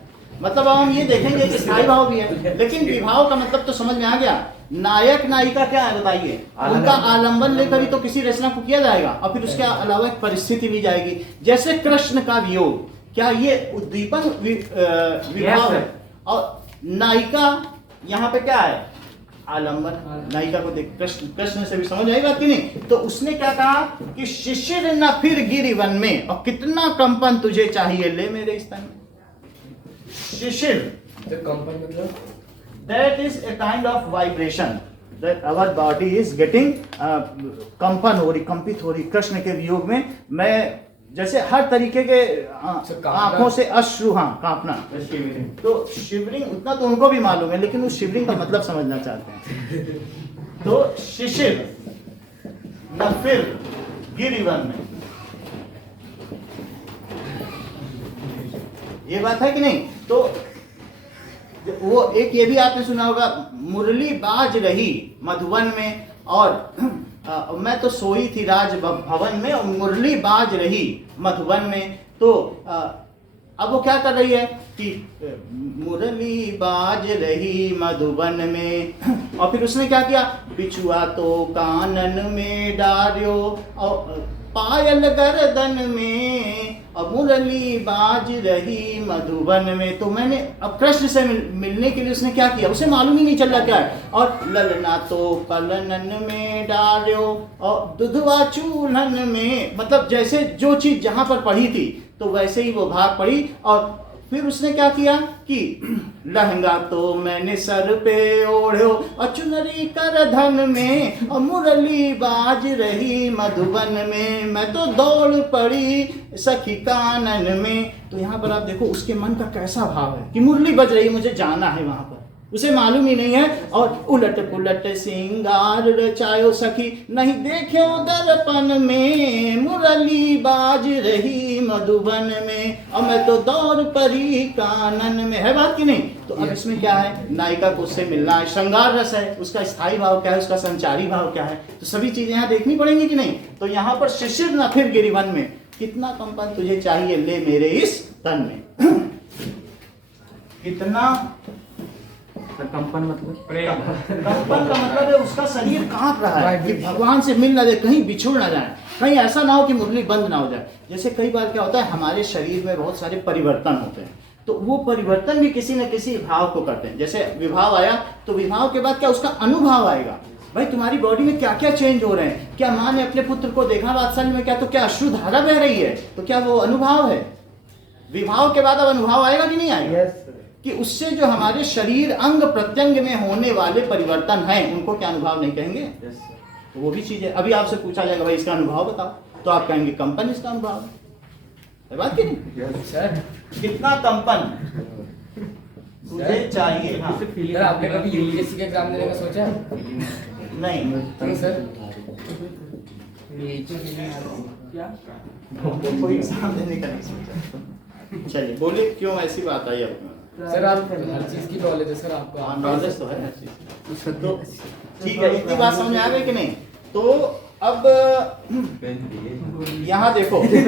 मतलब अब हम ये देखेंगे कि स्थायी भाव भी है, लेकिन विभाव का मतलब तो समझ में आ गया। नायक नायिका क्या है बताइए? उनका आलंबन लेकर ही तो किसी रचना को किया जाएगा, और फिर उसके अलावा एक परिस्थिति ली जाएगी। जैसे कृष्ण का वियोग, क्या ये उद्दीपन विभाव है? और नायिका यहाँ पे क्या है? आलंबन। नायिका को देख, कृष्ण से भी समझ आई बात कि नहीं? तो उसने क्या कहा कि शिशिर न फिर गिरिवन में, और कितना कंपन तुझे चाहिए ले मेरे स्तन में। शिशिर, कंपन मतलब that is a kind of vibration that our body is getting कंपन हो रही, कंपित हो रही कृष्ण के वियोग में। मैं जैसे हर तरीके के आंखों से अश्रु, हाँ कांपना। तो शिवरिंग उतना तो उनको भी मालूम है, लेकिन उस शिवरिंग का मतलब समझना चाहते हैं। तो शिशिर न फिर गिरिवन में, ये बात है कि नहीं? तो वो एक ये भी आपने सुना होगा, मुरली बाज रही मधुबन में और मैं तो सोई थी राज भवन में और मुरली बाज रही मधुबन में। तो अब वो क्या कर रही है कि मुरली बाज रही मधुबन में, और फिर उसने क्या किया, बिछुआ तो कानन में डारियो और पायल गर्दन में और मुरली बाज रही मधुबन में। तो मैंने अब कृष्ण से मिलने के लिए उसने क्या किया, उसे मालूम ही नहीं चल रहा क्या है, और ललना तो कलनन में डालियो और दुधवा चूल्हन में, मतलब जैसे जो चीज जहां पर पढ़ी थी तो वैसे ही वो भाग पड़ी। और फिर उसने क्या किया कि लहंगा तो मैंने सर पे ओढ़ो और चुनरी कर धन में और मुरली बाज रही मधुबन में, मैं तो दौड़ पड़ी सखी कानन में। तो यहाँ पर आप देखो उसके मन का कैसा भाव है कि मुरली बज रही, मुझे जाना है वहां पर, उसे मालूम ही नहीं है। और उलट पुलट सिंगार रचायो सखी नहीं देखे दर्पण में, मुरली बाज रही मधुबन में और मैं तो दौड़ पड़ी कानन में। है बात कि नहीं? तो अब इसमें क्या है, नायिका को उससे मिलना है, श्रृंगार रस है, उसका स्थायी भाव क्या है, उसका संचारी भाव क्या है, तो सभी चीजें यहाँ देखनी पड़ेंगी कि नहीं? तो यहाँ पर शिशिर न फिर गिरी वन में, कितना कंपन तुझे चाहिए ले मेरे इस तन में। कितना कंपन मतलब कंपन का मतलब है उसका शरीर कांप रहा है कि भगवान से मिल ना दे, कहीं बिछुड़ ना जाए, कहीं ऐसा ना हो कि मुरली बंद ना हो जाए। जैसे कई बार क्या होता है, हमारे शरीर में बहुत सारे परिवर्तन होते हैं, तो वो परिवर्तन भी किसी न किसी भाव को करते हैं। जैसे विवाह आया तो विवाह के बाद क्या उसका अनुभव आएगा, भाई तुम्हारी बॉडी में क्या क्या चेंज हो रहे हैं। क्या माँ ने अपने पुत्र को देखा वात्सल्य में, क्या तो क्या अश्रुधारा बह रही है, तो क्या वो अनुभव है? विवाह के बाद अब अनुभव आएगा कि नहीं आएगा? कि उससे जो हमारे शरीर अंग प्रत्यंग में होने वाले परिवर्तन हैं उनको क्या अनुभव नहीं कहेंगे? तो वो भी चीज है। अभी आपसे पूछा जाएगा भाई इसका अनुभव बताओ, तो आप कहेंगे कंपन इसका अनुभव है बात की नहीं? सर कितना कंपन तुझे चाहिए? हाँ सर आपने कभी यूपीएससी के एग्जाम देने का सोचा? नहीं क्यों सर? कोई एग्जाम देने का नहीं सोचा। चलिए बोलिए क्यों ऐसी बात आई आपके? सर आप हर चीज की नॉलेज है सर आपको, हाँ नॉलेज तो है हर चीज। तो ठीक है, इतनी बात समझ आ गई कि नहीं? तो अब यहाँ देखो पेन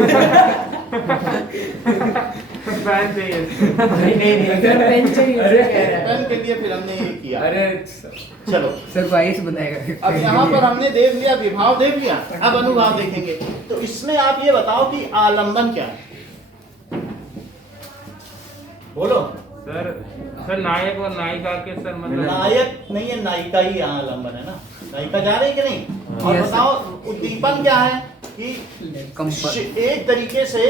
के लिए फिर हमने ये किया। अरे चलो सर वाइस बनाएगा। अब यहाँ पर हमने देख लिया, विभाव देख लिया, अब अनुभाव देखेंगे। तो इसमें आप ये बताओ कि आलंबन क्या है? बोलो सर नायक और नायिका के सर मतलब नायक नहीं है, नायिका ही आलंबन है ना, नायिका जा रही कि नहीं? और बताओ उद्दीपन क्या है कि एक तरीके से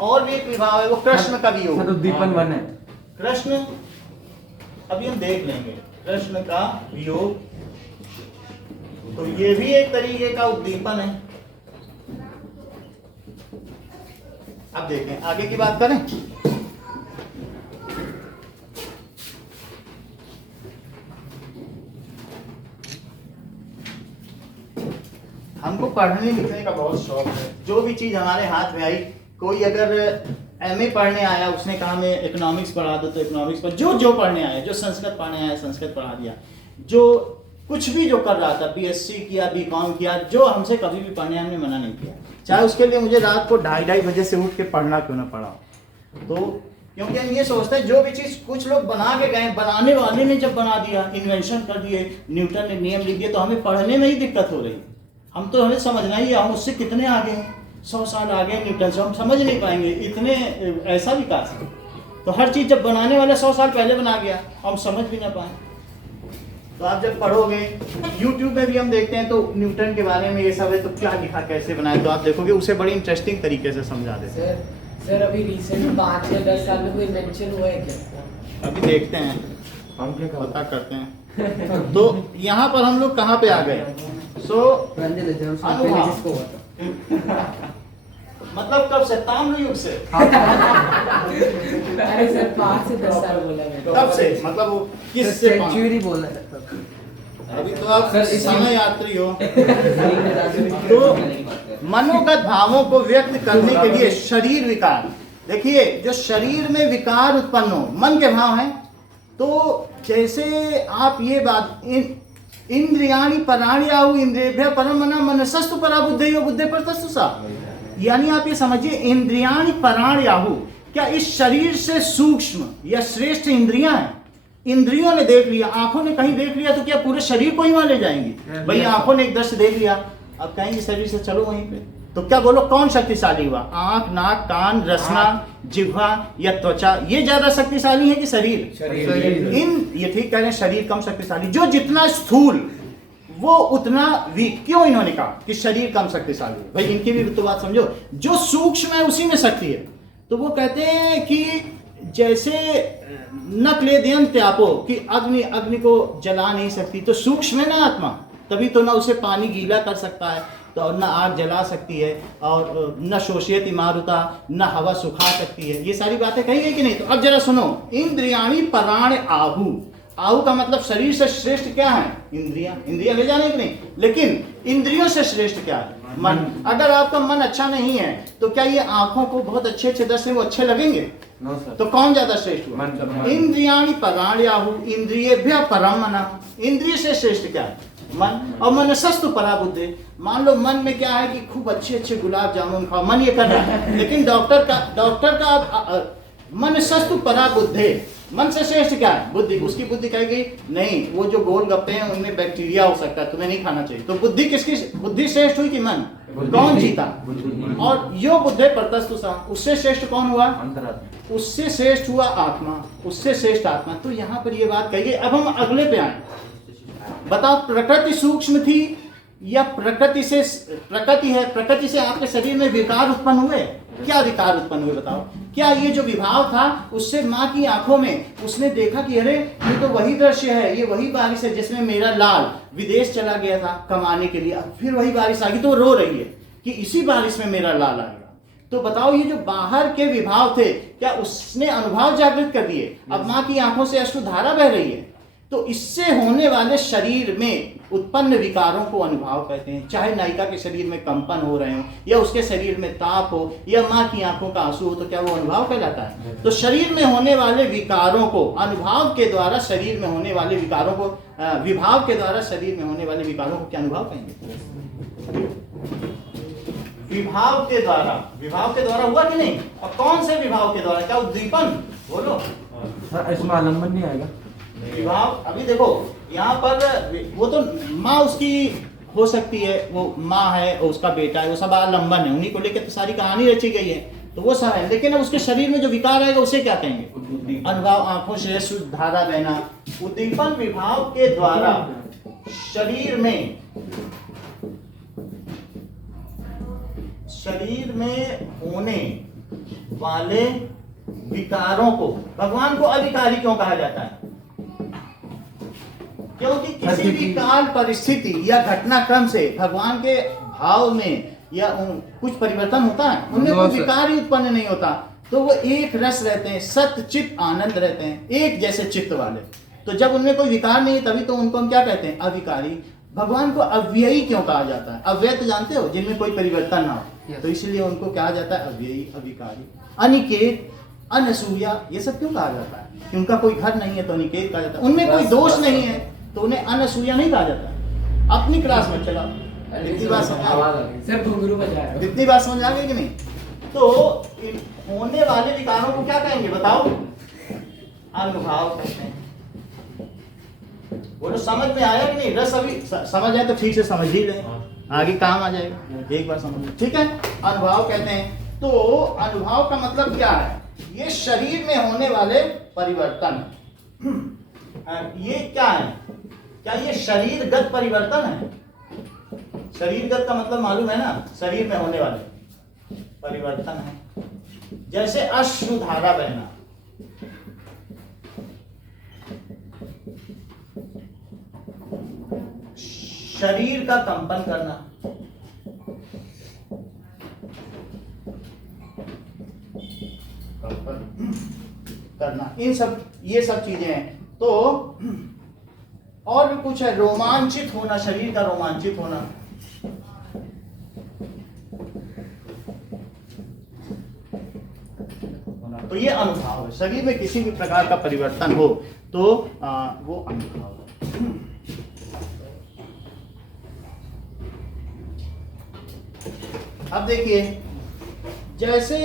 और भी एक विभाव है, वो कृष्ण का भी होगा। उद्दीपन वन है। कृष्ण अभी हम देख लेंगे, कृष्ण का वियोग, तो ये भी एक तरीके का उद्दीपन है। अब देखें आगे की बात करें। हमको पढ़ने लिखने का बहुत शौक है, जो भी चीज हमारे हाथ में आई, कोई अगर एमए पढ़ने आया उसने कहा मैं इकोनॉमिक्स पढ़ा दो तो इकोनॉमिक्स पर, जो पढ़ने आया, जो संस्कृत पढ़ने आया संस्कृत पढ़ा दिया, जो कुछ भी जो कर रहा था, बीएससी किया, बीकॉम किया, जो हमसे कभी भी पढ़ने हमने मना नहीं किया, चाहे उसके लिए मुझे रात को 2:30 बजे से उठ के पढ़ना क्यों ना पड़ा। तो क्योंकि हम ये सोचते हैं जो भी चीज़ कुछ लोग बना के गए, बनाने वाले ने जब बना दिया, इन्वेंशन कर दिए, न्यूटन ने नियम लिख दिए, तो हमें पढ़ने में ही दिक्कत हो रही। हम तो हमें समझना ही है, हम उससे कितने आगे हैं, 100 साल आगे न्यूटन से, हम समझ नहीं पाएंगे, इतने ऐसा विकास है। तो हर चीज़ जब बनाने वाला 100 साल पहले बना गया, हम समझ भी ना पाए। तो आप जब पढ़ोगे, YouTube में भी हम देखते हैं तो न्यूटन के बारे में ये सब है, तो क्या लिखा, कैसे बनाया, तो आप देखोगे उसे बड़ी इंटरेस्टिंग तरीके से समझा देते हैं। सर अभी रिसेंट 5 या 10 साल में कोई इन्वेंशन हुआ है क्या? अभी देखते हैं, हम क्या पता करते हैं। तो यहाँ पर हम लोग कहाँ पे आ गए? मतलब कब से? ताम्र युग से? अरे सर 5 से 10 साल बोला मैंने। तब से मतलब वो किस से? सेंचुरी बोलना है। अभी तो आप समय यात्री हो। तो मनोगत भावों को व्यक्त करने के लिए शरीर विकार, देखिए जो शरीर में विकार उत्पन्न हो, मन के भाव हैं, तो जैसे आप ये बात इंद्रियाणि पराणि आहु इंद्रियेभ्यः परम मना मनसस्तु परा बुद्धयो बुद्धे परतस्तु सा, यानी आप ये समझिए इंद्रियाणि पराणि आहु, क्या इस शरीर से सूक्ष्म या श्रेष्ठ इंद्रियां हैं? इंद्रियों ने देख लिया, आंखों ने कहीं देख लिया तो क्या पूरे शरीर को ही वहां ले जाएंगी? भाई आंखों ने एक दृश्य देख लिया, अब कहेंगे शरीर से चलो वहीं पे, तो क्या बोलो कौन शक्तिशाली हुआ? आंख, नाक, कान, रसना, जिह्वा या त्वचा, ये ज्यादा शक्तिशाली है कि शरीर? ये ठीक कह रहे हैं, शरीर कम शक्तिशाली। जो जितना स्थूल वो उतना वीक। क्यों इन्होंने कहा कि शरीर कम शक्तिशाली है? भाई इनकी भी तो बात समझो, जो सूक्ष्म है उसी में शक्ति है। तो वो कहते हैं कि जैसे न क्लेदयन त्यापो, कि अग्नि को जला नहीं सकती, तो सूक्ष्म है ना आत्मा, तभी तो ना उसे पानी गीला कर सकता है, तो न आग जला सकती है, और न शोषयति मारुता, न हवा सुखा सकती है। ये सारी बातें कही गई कि नहीं? तो अब जरा सुनो, इंद्रियाणि पराण आहु, आहु का मतलब शरीर से श्रेष्ठ क्या है? इंद्रियां। इंद्रियां ले जाने की नहीं, लेकिन इंद्रियों से श्रेष्ठ क्या है? मन। अगर आपका मन अच्छा नहीं है तो क्या ये आंखों को बहुत अच्छे अच्छे दृश्य वो अच्छे लगेंगे? तो कौन ज्यादा श्रेष्ठ हुआ? इंद्रियाणि पराण आहु इंद्रियेभ्यः परम मना, इंद्रिय से श्रेष्ठ क्या है? मन। और मनसस्तु परा बुद्धि, मान लो मन में क्या है कि खूब अच्छे अच्छे गुलाब जामुन खाओ, मन ये कर रहा है, लेकिन डॉक्टर का मनसस्तु परा बुद्धि, मन से श्रेष्ठ क्या है? बुद्धि। उसकी बुद्धि कहेगी नहीं, वो जो गोलगप्पे हैं उनमें बैक्टीरिया हो सकता है, तुम्हें नहीं खाना चाहिए। तो बुद्धि किसकी? बुद्धि श्रेष्ठ हुई कि मन? कौन जीता? और यो बुद्धे परतस्तु सा, उससे श्रेष्ठ कौन हुआ? उससे श्रेष्ठ हुआ आत्मा, उससे श्रेष्ठ आत्मा। तो यहाँ पर ये बात कहिए। अब हम अगले पे आए, बताओ प्रकृति सूक्ष्म थी या प्रकृति है, प्रकृति से आपके शरीर में विकार उत्पन्न हुए? क्या विकार उत्पन्न हुए बताओ? क्या ये जो विभाव था उससे माँ की आंखों में उसने देखा कि अरे ये तो वही दृश्य है, ये वही बारिश है जिसमें मेरा लाल विदेश चला गया था कमाने के लिए, फिर वही बारिश आ गई, तो रो रही है कि इसी बारिश में मेरा लाल आ गया। तो बताओ ये जो बाहर के विभाव थे क्या उसने अनुभव जागृत कर दिए? अब माँ की आंखों से अश्रुधारा बह रही है। तो इससे होने वाले शरीर में उत्पन्न विकारों को अनुभाव कहते हैं। चाहे नायिका के शरीर में कंपन हो रहे हो, या उसके शरीर में ताप हो, या माँ की आंखों का आंसू हो, तो क्या वो अनुभाव कहलाता है? तो शरीर में होने वाले विकारों को अनुभाव के द्वारा, शरीर में होने वाले विकारों को विभाव के द्वारा शरीर में होने वाले विकारों को क्या अनुभाव कहेंगे? विभाव के द्वारा। विभाव के द्वारा हुआ कि नहीं? और कौन से विभाव के द्वारा? क्या उद्दीपन? बोलो। इसमें आलम्बन नहीं आएगा? विभाव अभी देखो यहाँ पर, वो तो माँ उसकी हो सकती है, वो माँ है और उसका बेटा है, वो सब आलम्बन है, उन्हीं को लेकर तो सारी कहानी रची गई है, तो वो सब है। लेकिन उसके शरीर में जो विकार आएगा उसे क्या कहेंगे? अनुभाव। आंखों से शुद्ध धारा बहना, उद्दीपन विभाव के द्वारा शरीर में होने वाले विकारों को भगवान को अविकारी क्यों कहा जाता है? क्योंकि किसी भी काल परिस्थिति या घटनाक्रम से भगवान के भाव में या कुछ परिवर्तन होता है, उनमें कोई विकार ही उत्पन्न नहीं होता। तो वो एक रस रहते हैं, सत्य चित्त आनंद रहते हैं, एक जैसे चित्त वाले। तो जब उनमें कोई विकार नहीं है तभी तो उनको हम क्या कहते हैं? अविकारी। भगवान को अव्ययी क्यों कहा जाता है? अव्यय तो जानते हो, जिनमें कोई परिवर्तन ना हो, तो इसलिए उनको कहा जाता है अव्ययी, अविकारी। अनिकेत, अनसूया, ये सब क्यों कहा जाता है? कि उनका कोई घर नहीं है तो अनिकेत कहा जाता है। उनमें कोई दोष नहीं है तो उन्हें अनसूया नहीं कहा जाता। अपनी क्लास में चला, इतनी बात समझ आ गई कि नहीं? तो होने वाले विकारों को क्या कहेंगे बताओ? अनुभाव कहते हैं। बोलो समझ में आया कि नहीं? रस अभी समझ आए तो ठीक से समझ ही ले, आगे काम आ जाएगा, एक बार समझ लो, ठीक है? अनुभाव कहते हैं। तो अनुभाव का मतलब क्या है? ये शरीर में होने वाले परिवर्तन। ये क्या है? क्या ये शरीरगत परिवर्तन है? शरीरगत का मतलब मालूम है ना? शरीर में होने वाले परिवर्तन है। जैसे अश्रुधारा बहना, शरीर का कंपन करना, इन सब, ये सब चीजें हैं। तो और भी कुछ है, रोमांचित होना, शरीर का रोमांचित होना, होना, तो ये अनुभाव है। शरीर में किसी भी प्रकार का परिवर्तन हो तो वो अनुभाव है। अब देखिए, जैसे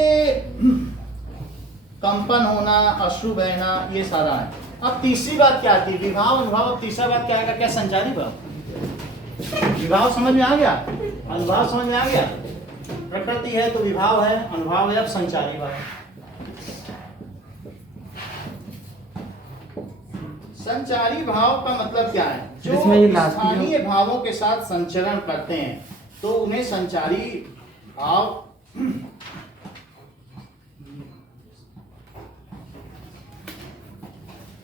कंपन होना, अश्रु बहना, ये सारा है। अब तीसरी बात क्या आती है? विभाव, अनुभाव। अब तीसरा बात क्या आएगा? क्या? संचारी भाव। विभाव समझ में आ गया, अनुभाव समझ में आ गया। प्रकृति है तो विभाव है, अनुभाव है। अब संचारी भाव। संचारी भाव का मतलब क्या है? जो स्थानीय भावों के साथ संचरण करते हैं तो उन्हें संचारी भाव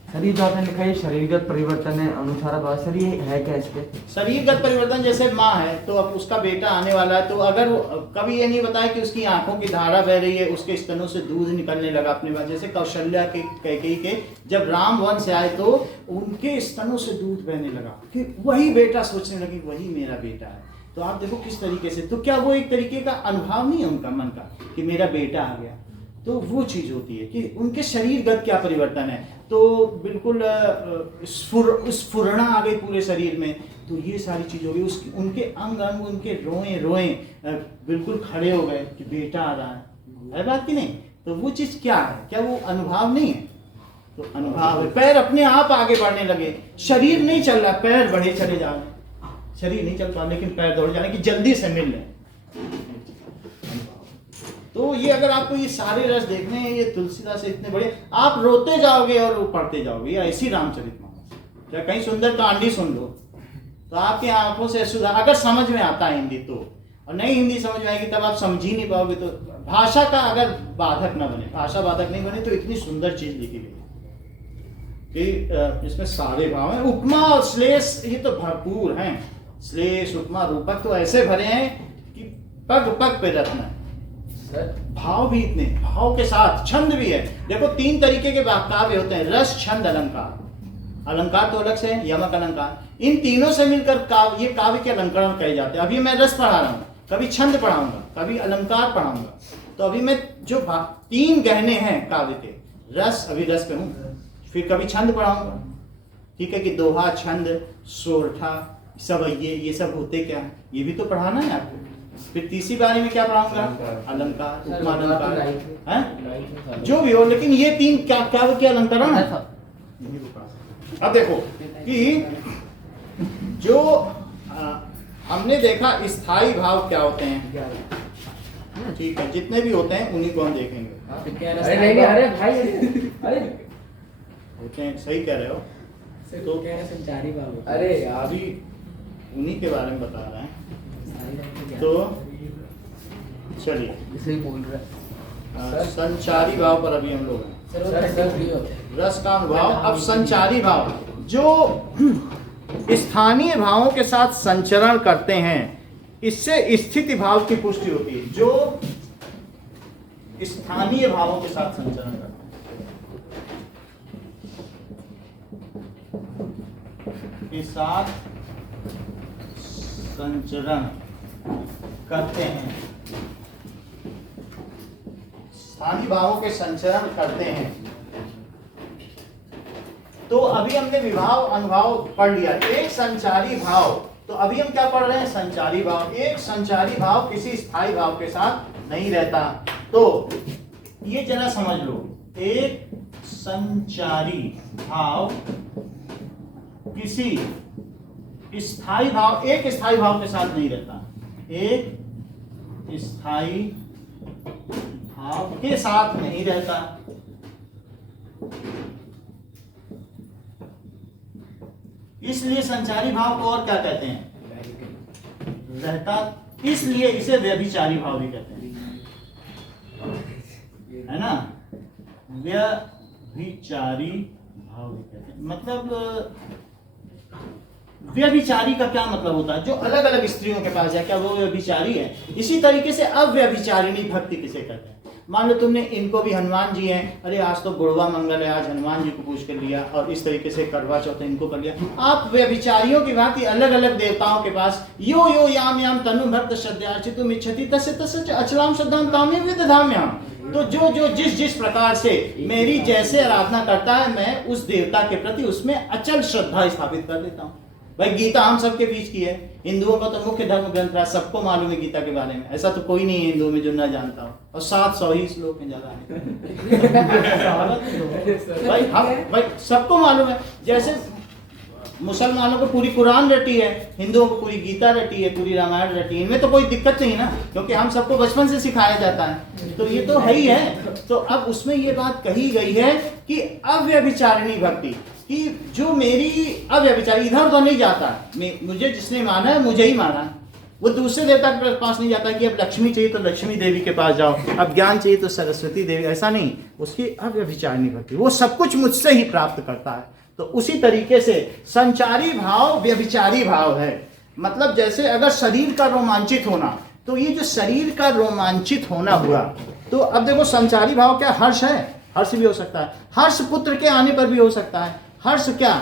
सर ये जो आपने लिखा है शरीरगत परिवर्तन है, अनुसार भाव, सर ये है क्या इसके? शरीरगत परिवर्तन, जैसे माँ है तो अब उसका बेटा आने वाला है, तो अगर कभी ये नहीं बताया कि उसकी आंखों की धारा बह रही है, उसके स्तनों से दूध निकलने लगा अपने पास, जैसे कौशल्या के कैकेयी के जब राम वन से आए तो उनके स्तनों से दूध बहने लगा, कि वही बेटा, सोचने लगे वही मेरा बेटा है। तो आप देखो किस तरीके से, तो क्या वो एक तरीके का अनुभव नहीं है उनका मन का कि मेरा बेटा आ गया? तो वो चीज होती है कि उनके शरीरगत क्या परिवर्तन है। तो बिल्कुल स्फुरणा आ गई पूरे शरीर में, तो ये सारी चीज हो गई। उनके अंग अंग, उनके रोए रोए बिल्कुल खड़े हो गए कि बेटा आ रहा है बात कि नहीं? तो वो चीज क्या है? क्या वो अनुभव नहीं है? तो अनुभव है। पैर अपने आप आगे बढ़ने लगे, शरीर नहीं चल रहा, पैर बढ़े चले जा रहे। शरीर नहीं चल पा लेकिन पैर दौड़ जाने की जल्दी से मिल रहे। तो ये अगर आपको ये सारे रस देखने हैं, ये तुलसीदास इतने बड़े, आप रोते जाओगे और वो पढ़ते जाओगे। या ऐसी रामचरितमानस, या कहीं सुंदर कांडी सुन लो तो आपकी आंखों से सुधार, अगर समझ में आता है हिंदी तो। और नहीं हिंदी समझ में आएगी तब आप समझ ही नहीं पाओगे। तो भाषा का अगर बाधक ना बने, भाषा बाधक नहीं बने, तो इतनी सुंदर चीज लिखी गई कि इसमें सारे भाव हैं। उपमा और श्लेष ये तो भरपूर हैं। श्लेष, उपमा, रूपक तो ऐसे भरे हैं कि पग पग पे रत्न है। भाव भी इतने, भाव के साथ छंद भी है। देखो 3 तरीके के काव्य होते हैं, रस, छंद, अलंकार। अलंकार तो अलग से है, यमक अलंकार। इन तीनों से मिलकर काव्य, ये काव्य के अलंकरण कहे जाते हैं। अभी मैं रस पढ़ा रहा हूँ, कभी छंद पढ़ाऊंगा, कभी अलंकार पढ़ाऊंगा। तो अभी मैं जो 3 गहने हैं काव्य के, रस, अभी रस पे हूँ, फिर कभी छंद पढ़ाऊंगा। ठीक है कि दोहा, छंद, सोरठा, सब ये सब होते क्या, ये भी तो पढ़ाना है आपको। फिर तीसरी बारी में क्या पढ़ाऊंगा? अलंकार, उपमा अलंकार, हैं जो भी हो, लेकिन ये 3 क्या क्या अलंकरण है। अब देखो कि जो हमने देखा स्थायी भाव क्या होते हैं। ठीक है, जितने भी होते हैं उन्हीं को हम देखेंगे। अरे भाई, अरे होते हैं, सही कह रहे हो। तो संचारी भाव, अरे अभी उन्हीं के बारे में बता रहे हैं। तो चलिए, इसे बोल रहा है संचारी भाव पर अभी हम लोग हैं। रस का अनुभव। अब संचारी भाव जो स्थानीय भावों के साथ संचरण करते हैं, इससे स्थिति भाव की पुष्टि होती है। जो स्थानीय भावों के साथ संचरण करते हैं, के साथ संचरण करते हैं, स्थानीय भावों के संचरण करते हैं। तो अभी हमने विभाव, अनुभाव पढ़ लिया। एक संचारी भाव, तो अभी हम क्या पढ़ रहे हैं? संचारी भाव। एक संचारी भाव किसी स्थायी भाव के साथ नहीं रहता। तो ये जरा समझ लो, एक संचारी भाव किसी स्थायी भाव, एक स्थायी भाव के साथ नहीं रहता। एक स्थायी भाव के साथ नहीं रहता। इसलिए संचारी भाव को और क्या कहते हैं? रहता, इसलिए इसे व्यभिचारी भाव भी कहते हैं, है ना? व्यभिचारी भाव भी कहते हैं। मतलब व्यभिचारी का क्या मतलब होता है? जो अलग अलग स्त्रियों के पास है, क्या वो व्यभिचारी है? इसी तरीके से अव्यभिचारिणी भक्ति किसे कहते हैं? मान लो तुमने इनको भी, हनुमान जी हैं, अरे आज तो बुढ़वा मंगल है, आज हनुमान जी को पूछ कर लिया, और इस तरीके से करवा चौथ इनको कर लिया। आप व्यभिचारियों की भांति अलग अलग देवताओं के पास यो यो याम याम तनु भक्त श्रद्धार्चितुम इच्छति तस्य तस्य अचलाम श्रद्धाम तामेव विदधाम्याम। तो जो जो जिस जिस प्रकार से मेरी जैसे आराधना करता है, मैं उस देवता के प्रति उसमें अचल श्रद्धा स्थापित कर देता हूँ। भाई गीता हम सबके बीच की है, हिंदुओं का तो मुख्य धर्म ग्रंथ है, सबको मालूम है गीता के बारे में, ऐसा तो कोई नहीं है हिंदुओं में जो ना जानता हो, और 700 ही श्लोक हैं ज्यादा भाई सबको मालूम है। जैसे मुसलमानों को पूरी कुरान रटी है, हिंदुओं को पूरी गीता रटी है, पूरी रामायण रटी है, इनमें तो कोई दिक्कत नहीं ना, क्योंकि हम सबको बचपन से सिखाया जाता है, तो ये तो है ही है। तो अब उसमें ये बात कही गई है कि अव्यभिचारिणी भक्ति, कि जो मेरी अव्यभिचारी, इधर उधर नहीं जाता, मुझे जिसने माना है मुझे ही माना, वो दूसरे देवता के पास नहीं जाता कि अब लक्ष्मी चाहिए तो लक्ष्मी देवी के पास जाओ, अब ज्ञान चाहिए तो सरस्वती देवी, ऐसा नहीं। उसकी अव्यभिचारिणी भक्ति, वो सब कुछ मुझसे ही प्राप्त करता है। तो उसी तरीके से संचारी भाव व्यभिचारी भाव है। मतलब जैसे अगर शरीर का रोमांचित होना, तो ये जो शरीर का रोमांचित होना हुआ, तो अब देखो संचारी भाव क्या, हर्ष है, हर्ष भी हो सकता है, हर्ष पुत्र के आने पर भी हो सकता है, हर्ष क्या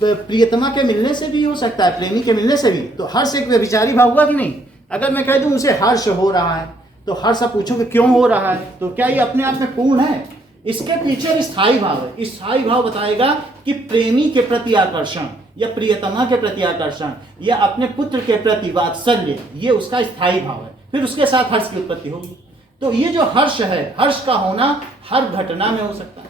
प्रियतमा के मिलने से भी हो सकता है, प्रेमी के मिलने से भी। तो हर्ष एक व्यभिचारी भाव हुआ कि नहीं? अगर मैं कह दूं उसे हर्ष हो रहा है, तो हर्ष आप पूछोगे क्यों हो रहा है, तो क्या ये अपने आप में पूर्ण है? इसके पीछे स्थायी भाव है। स्थायी भाव बताएगा कि प्रेमी के प्रति आकर्षण, या प्रियतमा के प्रति आकर्षण, या अपने पुत्र के प्रति वात्सल्य, ये उसका स्थायी भाव है। फिर उसके साथ हर्ष की उत्पत्ति होगी। तो ये जो हर्ष है, हर्ष का होना हर घटना में हो सकता है,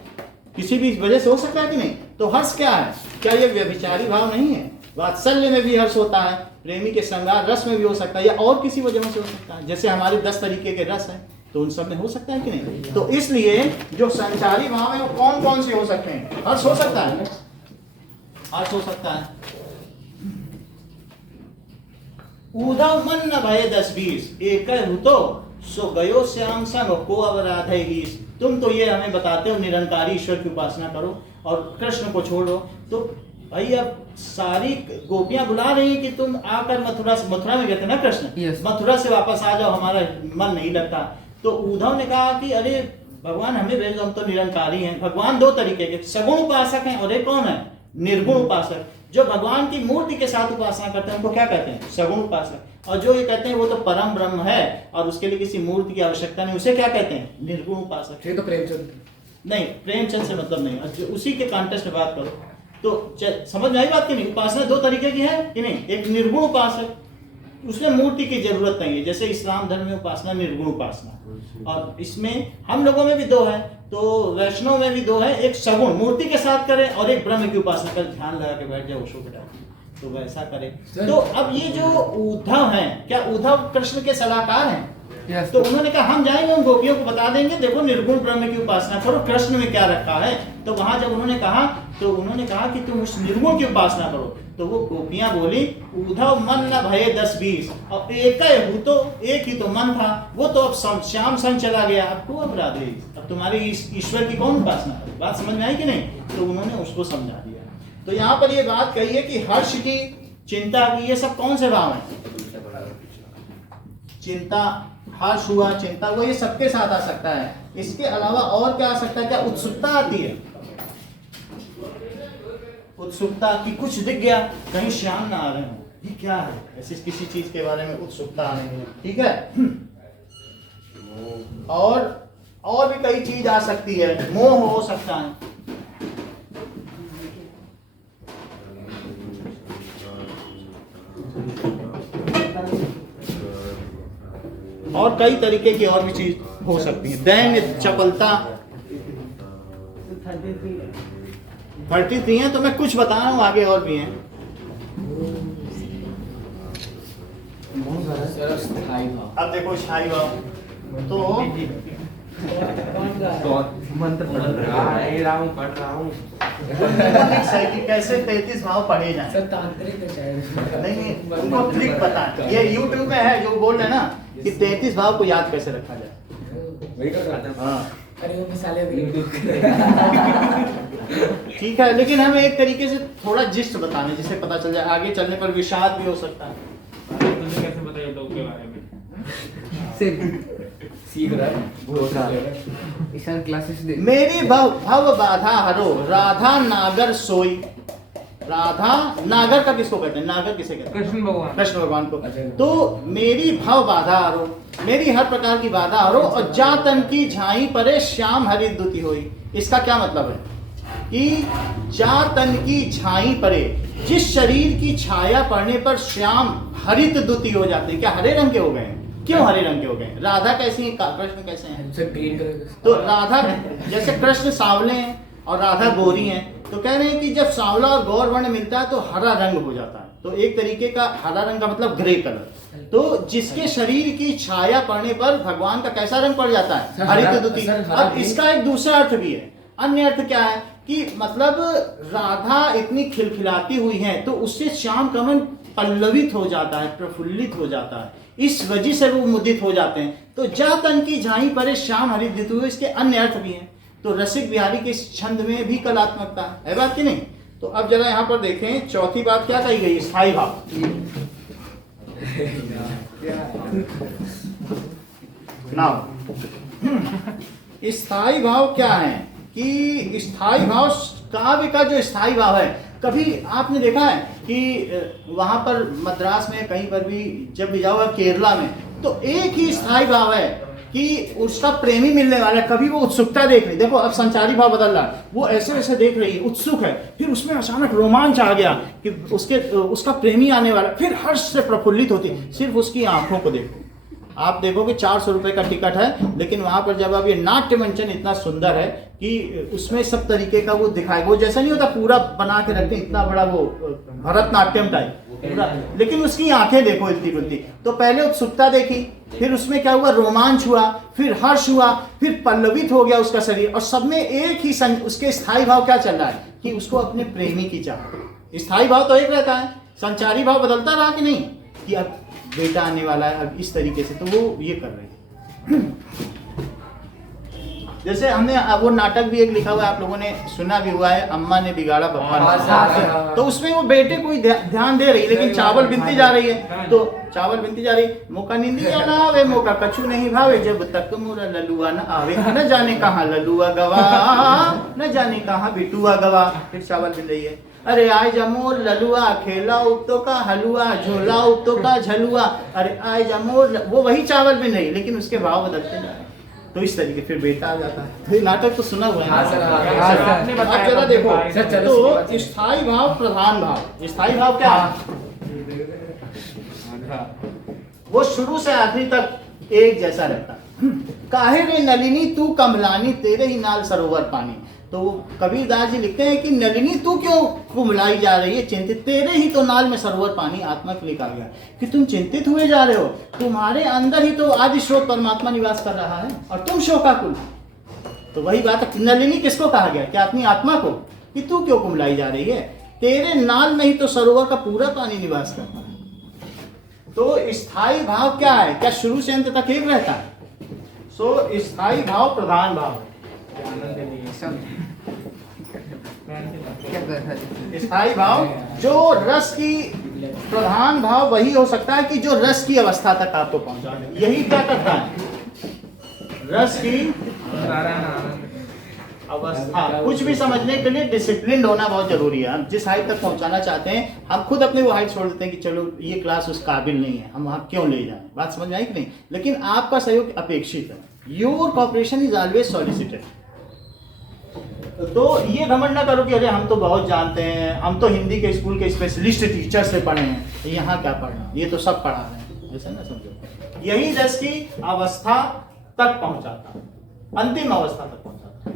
किसी भी वजह से हो सकता है कि नहीं? तो हर्ष क्या है? क्या ये व्यभिचारी भाव नहीं है? वात्सल्य में भी हर्ष होता है, प्रेमी के श्रृंगार रस में भी हो सकता है, या और किसी वजह से हो सकता है। जैसे हमारे 10 तरीके के रस हैं, तो उन सब में हो सकता है कि नहीं? तो इसलिए जो संचारी भाव है वो कौन कौन से हो सकते हैं? हर्ष हो सकता है, हर्ष हो सकता है, उधव मन न भय 10-20 एक हुतो सो गयो श्याम संग को अवराधेगी। तुम तो ये हमें बताते हो निरंकारी ईश्वर की उपासना करो और कृष्ण को छोड़ो, तो भाई अब सारी गोपियां बुला रही हैं कि तुम आकर मथुरा में गए थे ना कृष्ण, मथुरा से वापस आ जाओ, हमारा मन नहीं लगता। तो उद्धव ने कहा कि अरे भगवान हमें भेज दो, हम तो निरंकारी हैं। भगवान 2 तरीके के, सगुण उपासक हैं और एक कौन है? निर्गुण उपासक। जो भगवान की मूर्ति के साथ उपासना करते हैं उनको क्या कहते हैं? सगुण उपासक। और जो ये कहते हैं वो तो परम ब्रह्म है और उसके लिए किसी मूर्ति की आवश्यकता नहीं, उसे क्या कहते हैं? निर्गुण उपासक। ये तो प्रेमचंद नहीं, प्रेमचंद से मतलब नहीं, उसी के कॉन्टेक्स्ट में बात करो तो समझ में आई बात की नहीं? उपासना 2 तरीके की है कि नहीं? एक निर्गुण उपासक, उसमें मूर्ति की जरूरत नहीं है, जैसे इस्लाम धर्म में उपासना निर्गुण उपासना, और इसमें हम लोगों में भी 2 है, तो वैष्णव में भी 2 है, एक सगुण मूर्ति के साथ करे और एक ब्रह्म की उपासना कर, ध्यान लगा के बैठ जाओ ओशो बेटा, तो वैसा करे। तो अब ये जो उद्धव हैं, क्या उद्धव कृष्ण के सलाहकार हैं? Yes. तो उन्होंने कहा हम जाएंगे उन गोपियों को बता देंगे, देखो निर्गुण ब्रह्म की उपासना करो, कृष्ण में क्या रखा है। तो वहां जब उन्होंने कहा, तो उन्होंने कहा कि तुम उस निर्गुण की उपासना करो, तो वो गोपियां बोली उद्धव मन न भये 10-20, और एक ही तो मन था, वो तो अब श्याम संग चला गया, अब को अपराध है, अब तुम्हारी ईश्वर की कौन उपासना करे? बात समझ में आई कि नहीं? तो उन्होंने उसको समझा दिया। तो यहाँ पर ये बात कही है कि हर्ष की, चिंता की, ये सब कौन से भाव हैं? चिंता, हर्ष हुआ, चिंता हुआ, ये सबके साथ आ सकता है। इसके अलावा और क्या आ सकता है? क्या उत्सुकता आती है? उत्सुकता की कुछ दिख गया, कहीं श्याम ना आ रहे हो, ये क्या है? ऐसी किसी चीज के बारे में उत्सुकता आ रही है, ठीक है। और भी कई चीज आ सकती है, मोह हो सकता है, और कई तरीके की और भी चीज हो सकती है। दैन्य, चपलता, 33 है, तो मैं कुछ बता रहा हूँ, आगे और भी हैं। अब देखो स्थायी भाव, तो मंत्र पढ़ रहा हूँ है कि कैसे 33 भाव पढ़े जाएं। सर तांत्रिक है शायद। नहीं, उनको ट्रिक पता है, ये YouTube में है जो बोल रहे ना कि 33 भाव को याद कैसे रखा जाए। हाँ अरे वो मिसालें ठीक है, लेकिन हमें एक तरीके से थोड़ा जिस्ट बताने, जिससे पता चल जाए, आगे चलने पर विषाद भी हो सकता है। तुझे कैसे पता ये लोग के बारे में? सीख रहा है। ईशान क्लासेस दे। मेरी भव बाधा हरो, राधा नागर सोई। राधा नागर का किसको कहते हैं? नागर किसे कहते हैं? कृष्ण भगवान। कृष्ण भगवान को। तो मेरी भव बाधा हरो, मेरी हर प्रकार की बाधा हरो, और जा तन की झाई परे श्याम हरित दुति होई। इसका क्या मतलब है कि जा तन की झाई परे, जिस शरीर की छाया पड़ने पर श्याम हरित दुति हो जाते हैं। क्या हरे रंग के हो गए? क्यों हरे रंग के हो गए? राधा कैसी है, कृष्ण कैसे हैं? ग्रीन कलर तो राधा जैसे कृष्ण सांवले हैं और राधा गोरी हैं, तो कह रहे हैं कि जब सांवला और गौर वर्ण मिलता है तो हरा रंग हो जाता है। तो एक तरीके का हरा रंग का मतलब ग्रे कलर। तो जिसके शरीर की छाया पड़ने पर भगवान का कैसा रंग पड़ जाता है? हरित दुति। अब इसका एक दूसरा अर्थ भी है। अन्य अर्थ क्या है कि मतलब राधा इतनी खिलखिलाती हुई है तो उससे श्याम का मन पल्लवित हो जाता है, प्रफुल्लित हो जाता है, इस वजह से वो मुदित हो जाते हैं। तो जा तन की झाई परे श्याम हरित दुति हुए, इसके अन्य अर्थ भी हैं। तो रसिक बिहारी के इस छंद में भी कलात्मकता है बात कि नहीं? तो अब जरा यहाँ पर देखें, चौथी बात क्या कही गई? स्थायी भाव। नाउ स्थायी भाव क्या है कि स्थायी भाव, काव्य का जो स्थायी भाव है, कभी आपने देखा है कि वहां पर मद्रास में कहीं पर भी जब भी जाओ, केरला में, तो एक ही स्थायी भाव है कि उसका प्रेमी मिलने वाला है। कभी वो उत्सुकता देख रही, देखो अब संचारी भाव बदल रहा है, वो ऐसे वैसे देख रही है, उत्सुक है, फिर उसमें अचानक रोमांच आ गया कि उसका प्रेमी आने वाला, फिर हर्ष से प्रफुल्लित होती। सिर्फ उसकी आंखों को देखो, आप देखोगे 400 रुपए का टिकट है, लेकिन वहां पर जब अब ये नाट्य मंचन इतना सुंदर है कि उसमें सब तरीके का वो दिखाएगा। वो जैसा नहीं होता पूरा बना के रखते इतना बड़ा वो भरतनाट्यम टाइप पूरा, लेकिन उसकी आंखें देखो इतनी बुद्धि। तो पहले उत्सुकता देखी, फिर उसमें क्या हुआ? रोमांच हुआ, फिर हर्ष हुआ, फिर पल्लवित हो गया उसका शरीर, और सब में एक ही उसके स्थायी भाव क्या चल रहा है कि उसको अपने प्रेमी की चाह। स्थायी भाव तो एक रहता है, संचारी भाव बदलता रहा कि नहीं, कि अब बेटा आने वाला है, अब इस तरीके से। तो वो ये कर रहे हैं। जैसे हमने वो नाटक भी एक लिखा हुआ है, आप लोगों ने सुना भी हुआ है, अम्मा ने बिगाड़ा पप्पा ने। तो उसमें वो बेटे को ध्यान दे रही, लेकिन चावल बिनती जा रही है। तो चावल बिनती जा रही, मौका निंदिया ना आवे, मौका कछु नहीं भावे, जब तक मोरा ललुआ न आवे, न जाने कहाँ ललुआ गवा, न जाने कहाँ बिटुआ गवा। फिर चावल बिन रही है, अरे आय जमोर ललुआ, खेला उपतो का हलुआ, झोला उपतो का झलुआ, अरे आय जमोर, वो वही चावल बिन रही, लेकिन उसके भाव बदलते जा रहे। तो इस तरीके फिर बेटा आ जाता है। तो नाटक तो सुना हुआ है। हाँ सर, आपने अब बताया जरा देखो, सर, चलो तो स्थायी भाव, प्रधान भाव। स्थायी भाव क्या है? वो शुरू से आखिरी तक एक जैसा रहता है। काहे रे नलिनी तू कमलानी, तेरे ही नाल सरोवर पानी। तो कबीरदास जी लिखते हैं कि नलिनी तू क्यों कुमलाई जा रही है, चिंतित, तेरे ही तो नाल में सरोवर पानी। आत्मा के लिए कहा गया कि तुम चिंतित हुए जा रहे हो, तुम्हारे अंदर ही तो आदि स्रोत परमात्मा निवास कर रहा है, और तुम शोकाकुल। तो वही बात है, नलिनी किसको कहा गया? क्या अपनी आत्मा को, कि तू क्यों कुमलाई जा रही है, तेरे नाल में ही तो सरोवर का पूरा पानी निवास करता है। तो स्थायी भाव क्या है? क्या शुरू से अंत तक एक रहता है? सो स्थायी भाव प्रधान भाव है। स्थायी भाव जो रस की, प्रधान भाव वही हो सकता है कि जो रस की अवस्था तक आपको पहुंचा दे। यही क्या करता है? रस की अवस्था। कुछ भी समझने के लिए डिसिप्लिन होना बहुत जरूरी है। हम जिस हाइट तक पहुंचाना चाहते हैं, हम खुद अपने वो हाइट छोड़ देते हैं कि चलो ये क्लास उस काबिल नहीं है, हम वहां क्यों ले जाएं। बात समझ आई कि नहीं? लेकिन आपका सहयोग अपेक्षित है। Your cooperation is always solicited. तो ये घमंड ना करो कि अरे हम तो बहुत जानते हैं, हम तो हिंदी के स्कूल के स्पेशलिस्ट टीचर से पढ़े हैं, यहाँ क्या पढ़ना, ये तो सब पढ़ा रहे हैं, ऐसा ना समझो। यही रस की अवस्था तक पहुंचाता है, अंतिम अवस्था तक पहुंचाता है।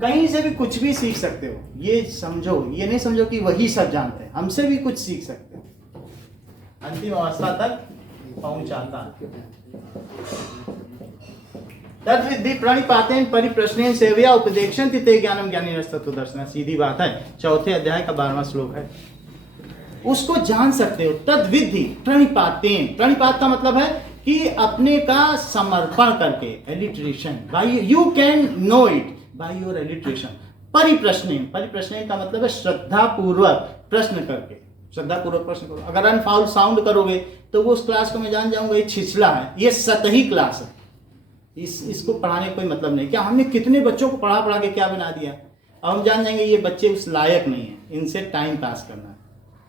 कहीं से भी कुछ भी सीख सकते हो, ये समझो, ये नहीं समझो कि वही सब जानते हैं, हमसे भी कुछ सीख सकते हो। अंतिम अवस्था तक पहुंचाता है। तद्विद्धि प्रणिपातेन परिप्रश्नेन सेवया उपदेक्षन्ति ते ज्ञानम ज्ञानिनस्ततो दर्शनः। सीधी बात है, चौथे अध्याय का 12वां श्लोक है। उसको जान सकते हो। तद्विद्धि प्रणिपातेन, प्रणिपात का मतलब है कि अपने का समर्पण करके, alliteration, by you can know it by your alliteration. परिप्रश्नेन, परिप्रश्नेन का मतलब है श्रद्धा पूर्वक प्रश्न करके, श्रद्धा पूर्वक प्रश्न करो। अगर अनफाउल साउंड करोगे तो वो उस क्लास को मैं जान जाऊंगा ये छिछला है, ये सतही क्लास है, इसको पढ़ाने का कोई मतलब नहीं। क्या हमने कितने बच्चों को पढ़ा के क्या बना दिया? अब हम जान जाएंगे ये बच्चे उस लायक नहीं है, इनसे टाइम पास करना है।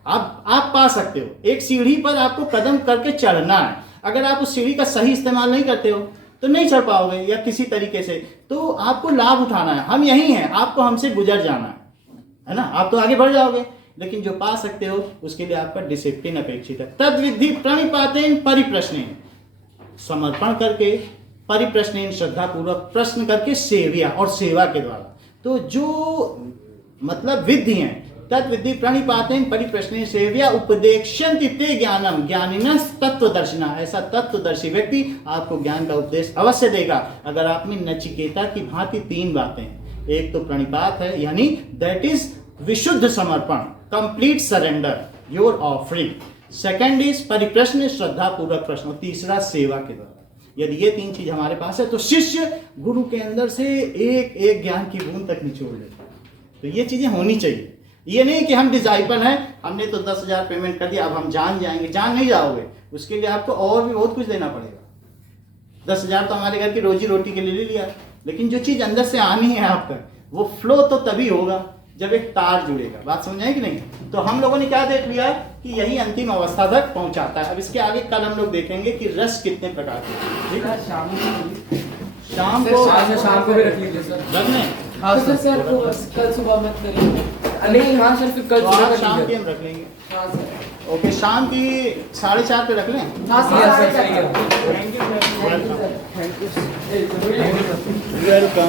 आप पा सकते हो, एक सीढ़ी पर आपको कदम करके चढ़ना है। अगर आप उस सीढ़ी का सही इस्तेमाल नहीं करते हो तो नहीं चढ़ पाओगे, या किसी तरीके से तो आपको लाभ उठाना है। हम यही हैं, आपको हमसे गुजर जाना है ना, आप तो आगे बढ़ जाओगे, लेकिन जो पा सकते हो उसके लिए आपका डिसिप्लिन अपेक्षित है। तद विधि प्रणिपातेन परिप्रश्नेन, समर्पण करके, परिप्रश्नेन श्रद्धापूर्वक, प्रश्न करके, सेविया और सेवा के द्वारा। तो जो मतलब विधि हैं, तद विधि प्रणिपातेन परिप्रश्नेन सेविया उपदेक्ष्यन्ति ते ज्ञानम ज्ञानिनः तत्वदर्शिनः। ऐसा तत्वदर्शी व्यक्ति आपको ज्ञान का उपदेश अवश्य देगा। अगर आप में नचिकेता की भांति 3 बातें, एक तो प्रणिपात है, यानी दैट इज विशुद्ध समर्पण, complete surrender, your offering. Second is परिप्रश्न, श्रद्धा पूर्वक प्रश्न, और तीसरा सेवा के द्वारा। यदि ये 3 चीज हमारे पास है तो शिष्य गुरु के अंदर से एक एक ज्ञान की बूंद तक निचोड़ लेता है। तो ये चीजें होनी चाहिए। ये नहीं कि हम डिसाइपल हैं, हमने तो 10,000 पेमेंट कर दिया, अब हम जान जाएंगे। जान नहीं जाओगे, उसके लिए आपको और भी बहुत कुछ देना पड़ेगा। 10,000 तो हमारे घर की रोजी रोटी के लिए ले लिया, लेकिन जो चीज अंदर से आनी है आप तक, वो फ्लो तो तभी होगा जब एक तार जुड़ेगा। बात समझ आई कि नहीं? तो हम लोगों ने क्या देख लिया कि यही अंतिम अवस्था तक पहुंचाता है। अब इसके आगे कल हम लोग देखेंगे कि रस कितने प्रकार के हैं। ठीक है, शाम को भी रख लीजिए सर। रखने हाँ सर, सर को कल सुबह मत करिए। नहीं हाँ सर, फिर कल तो सुबह आज कर शाम की लीजिए। हम रख लेंगे। हाँ सर। ओके, शाम की 4:30 पे रख लें। हाँ सर, सही है। वेलकम।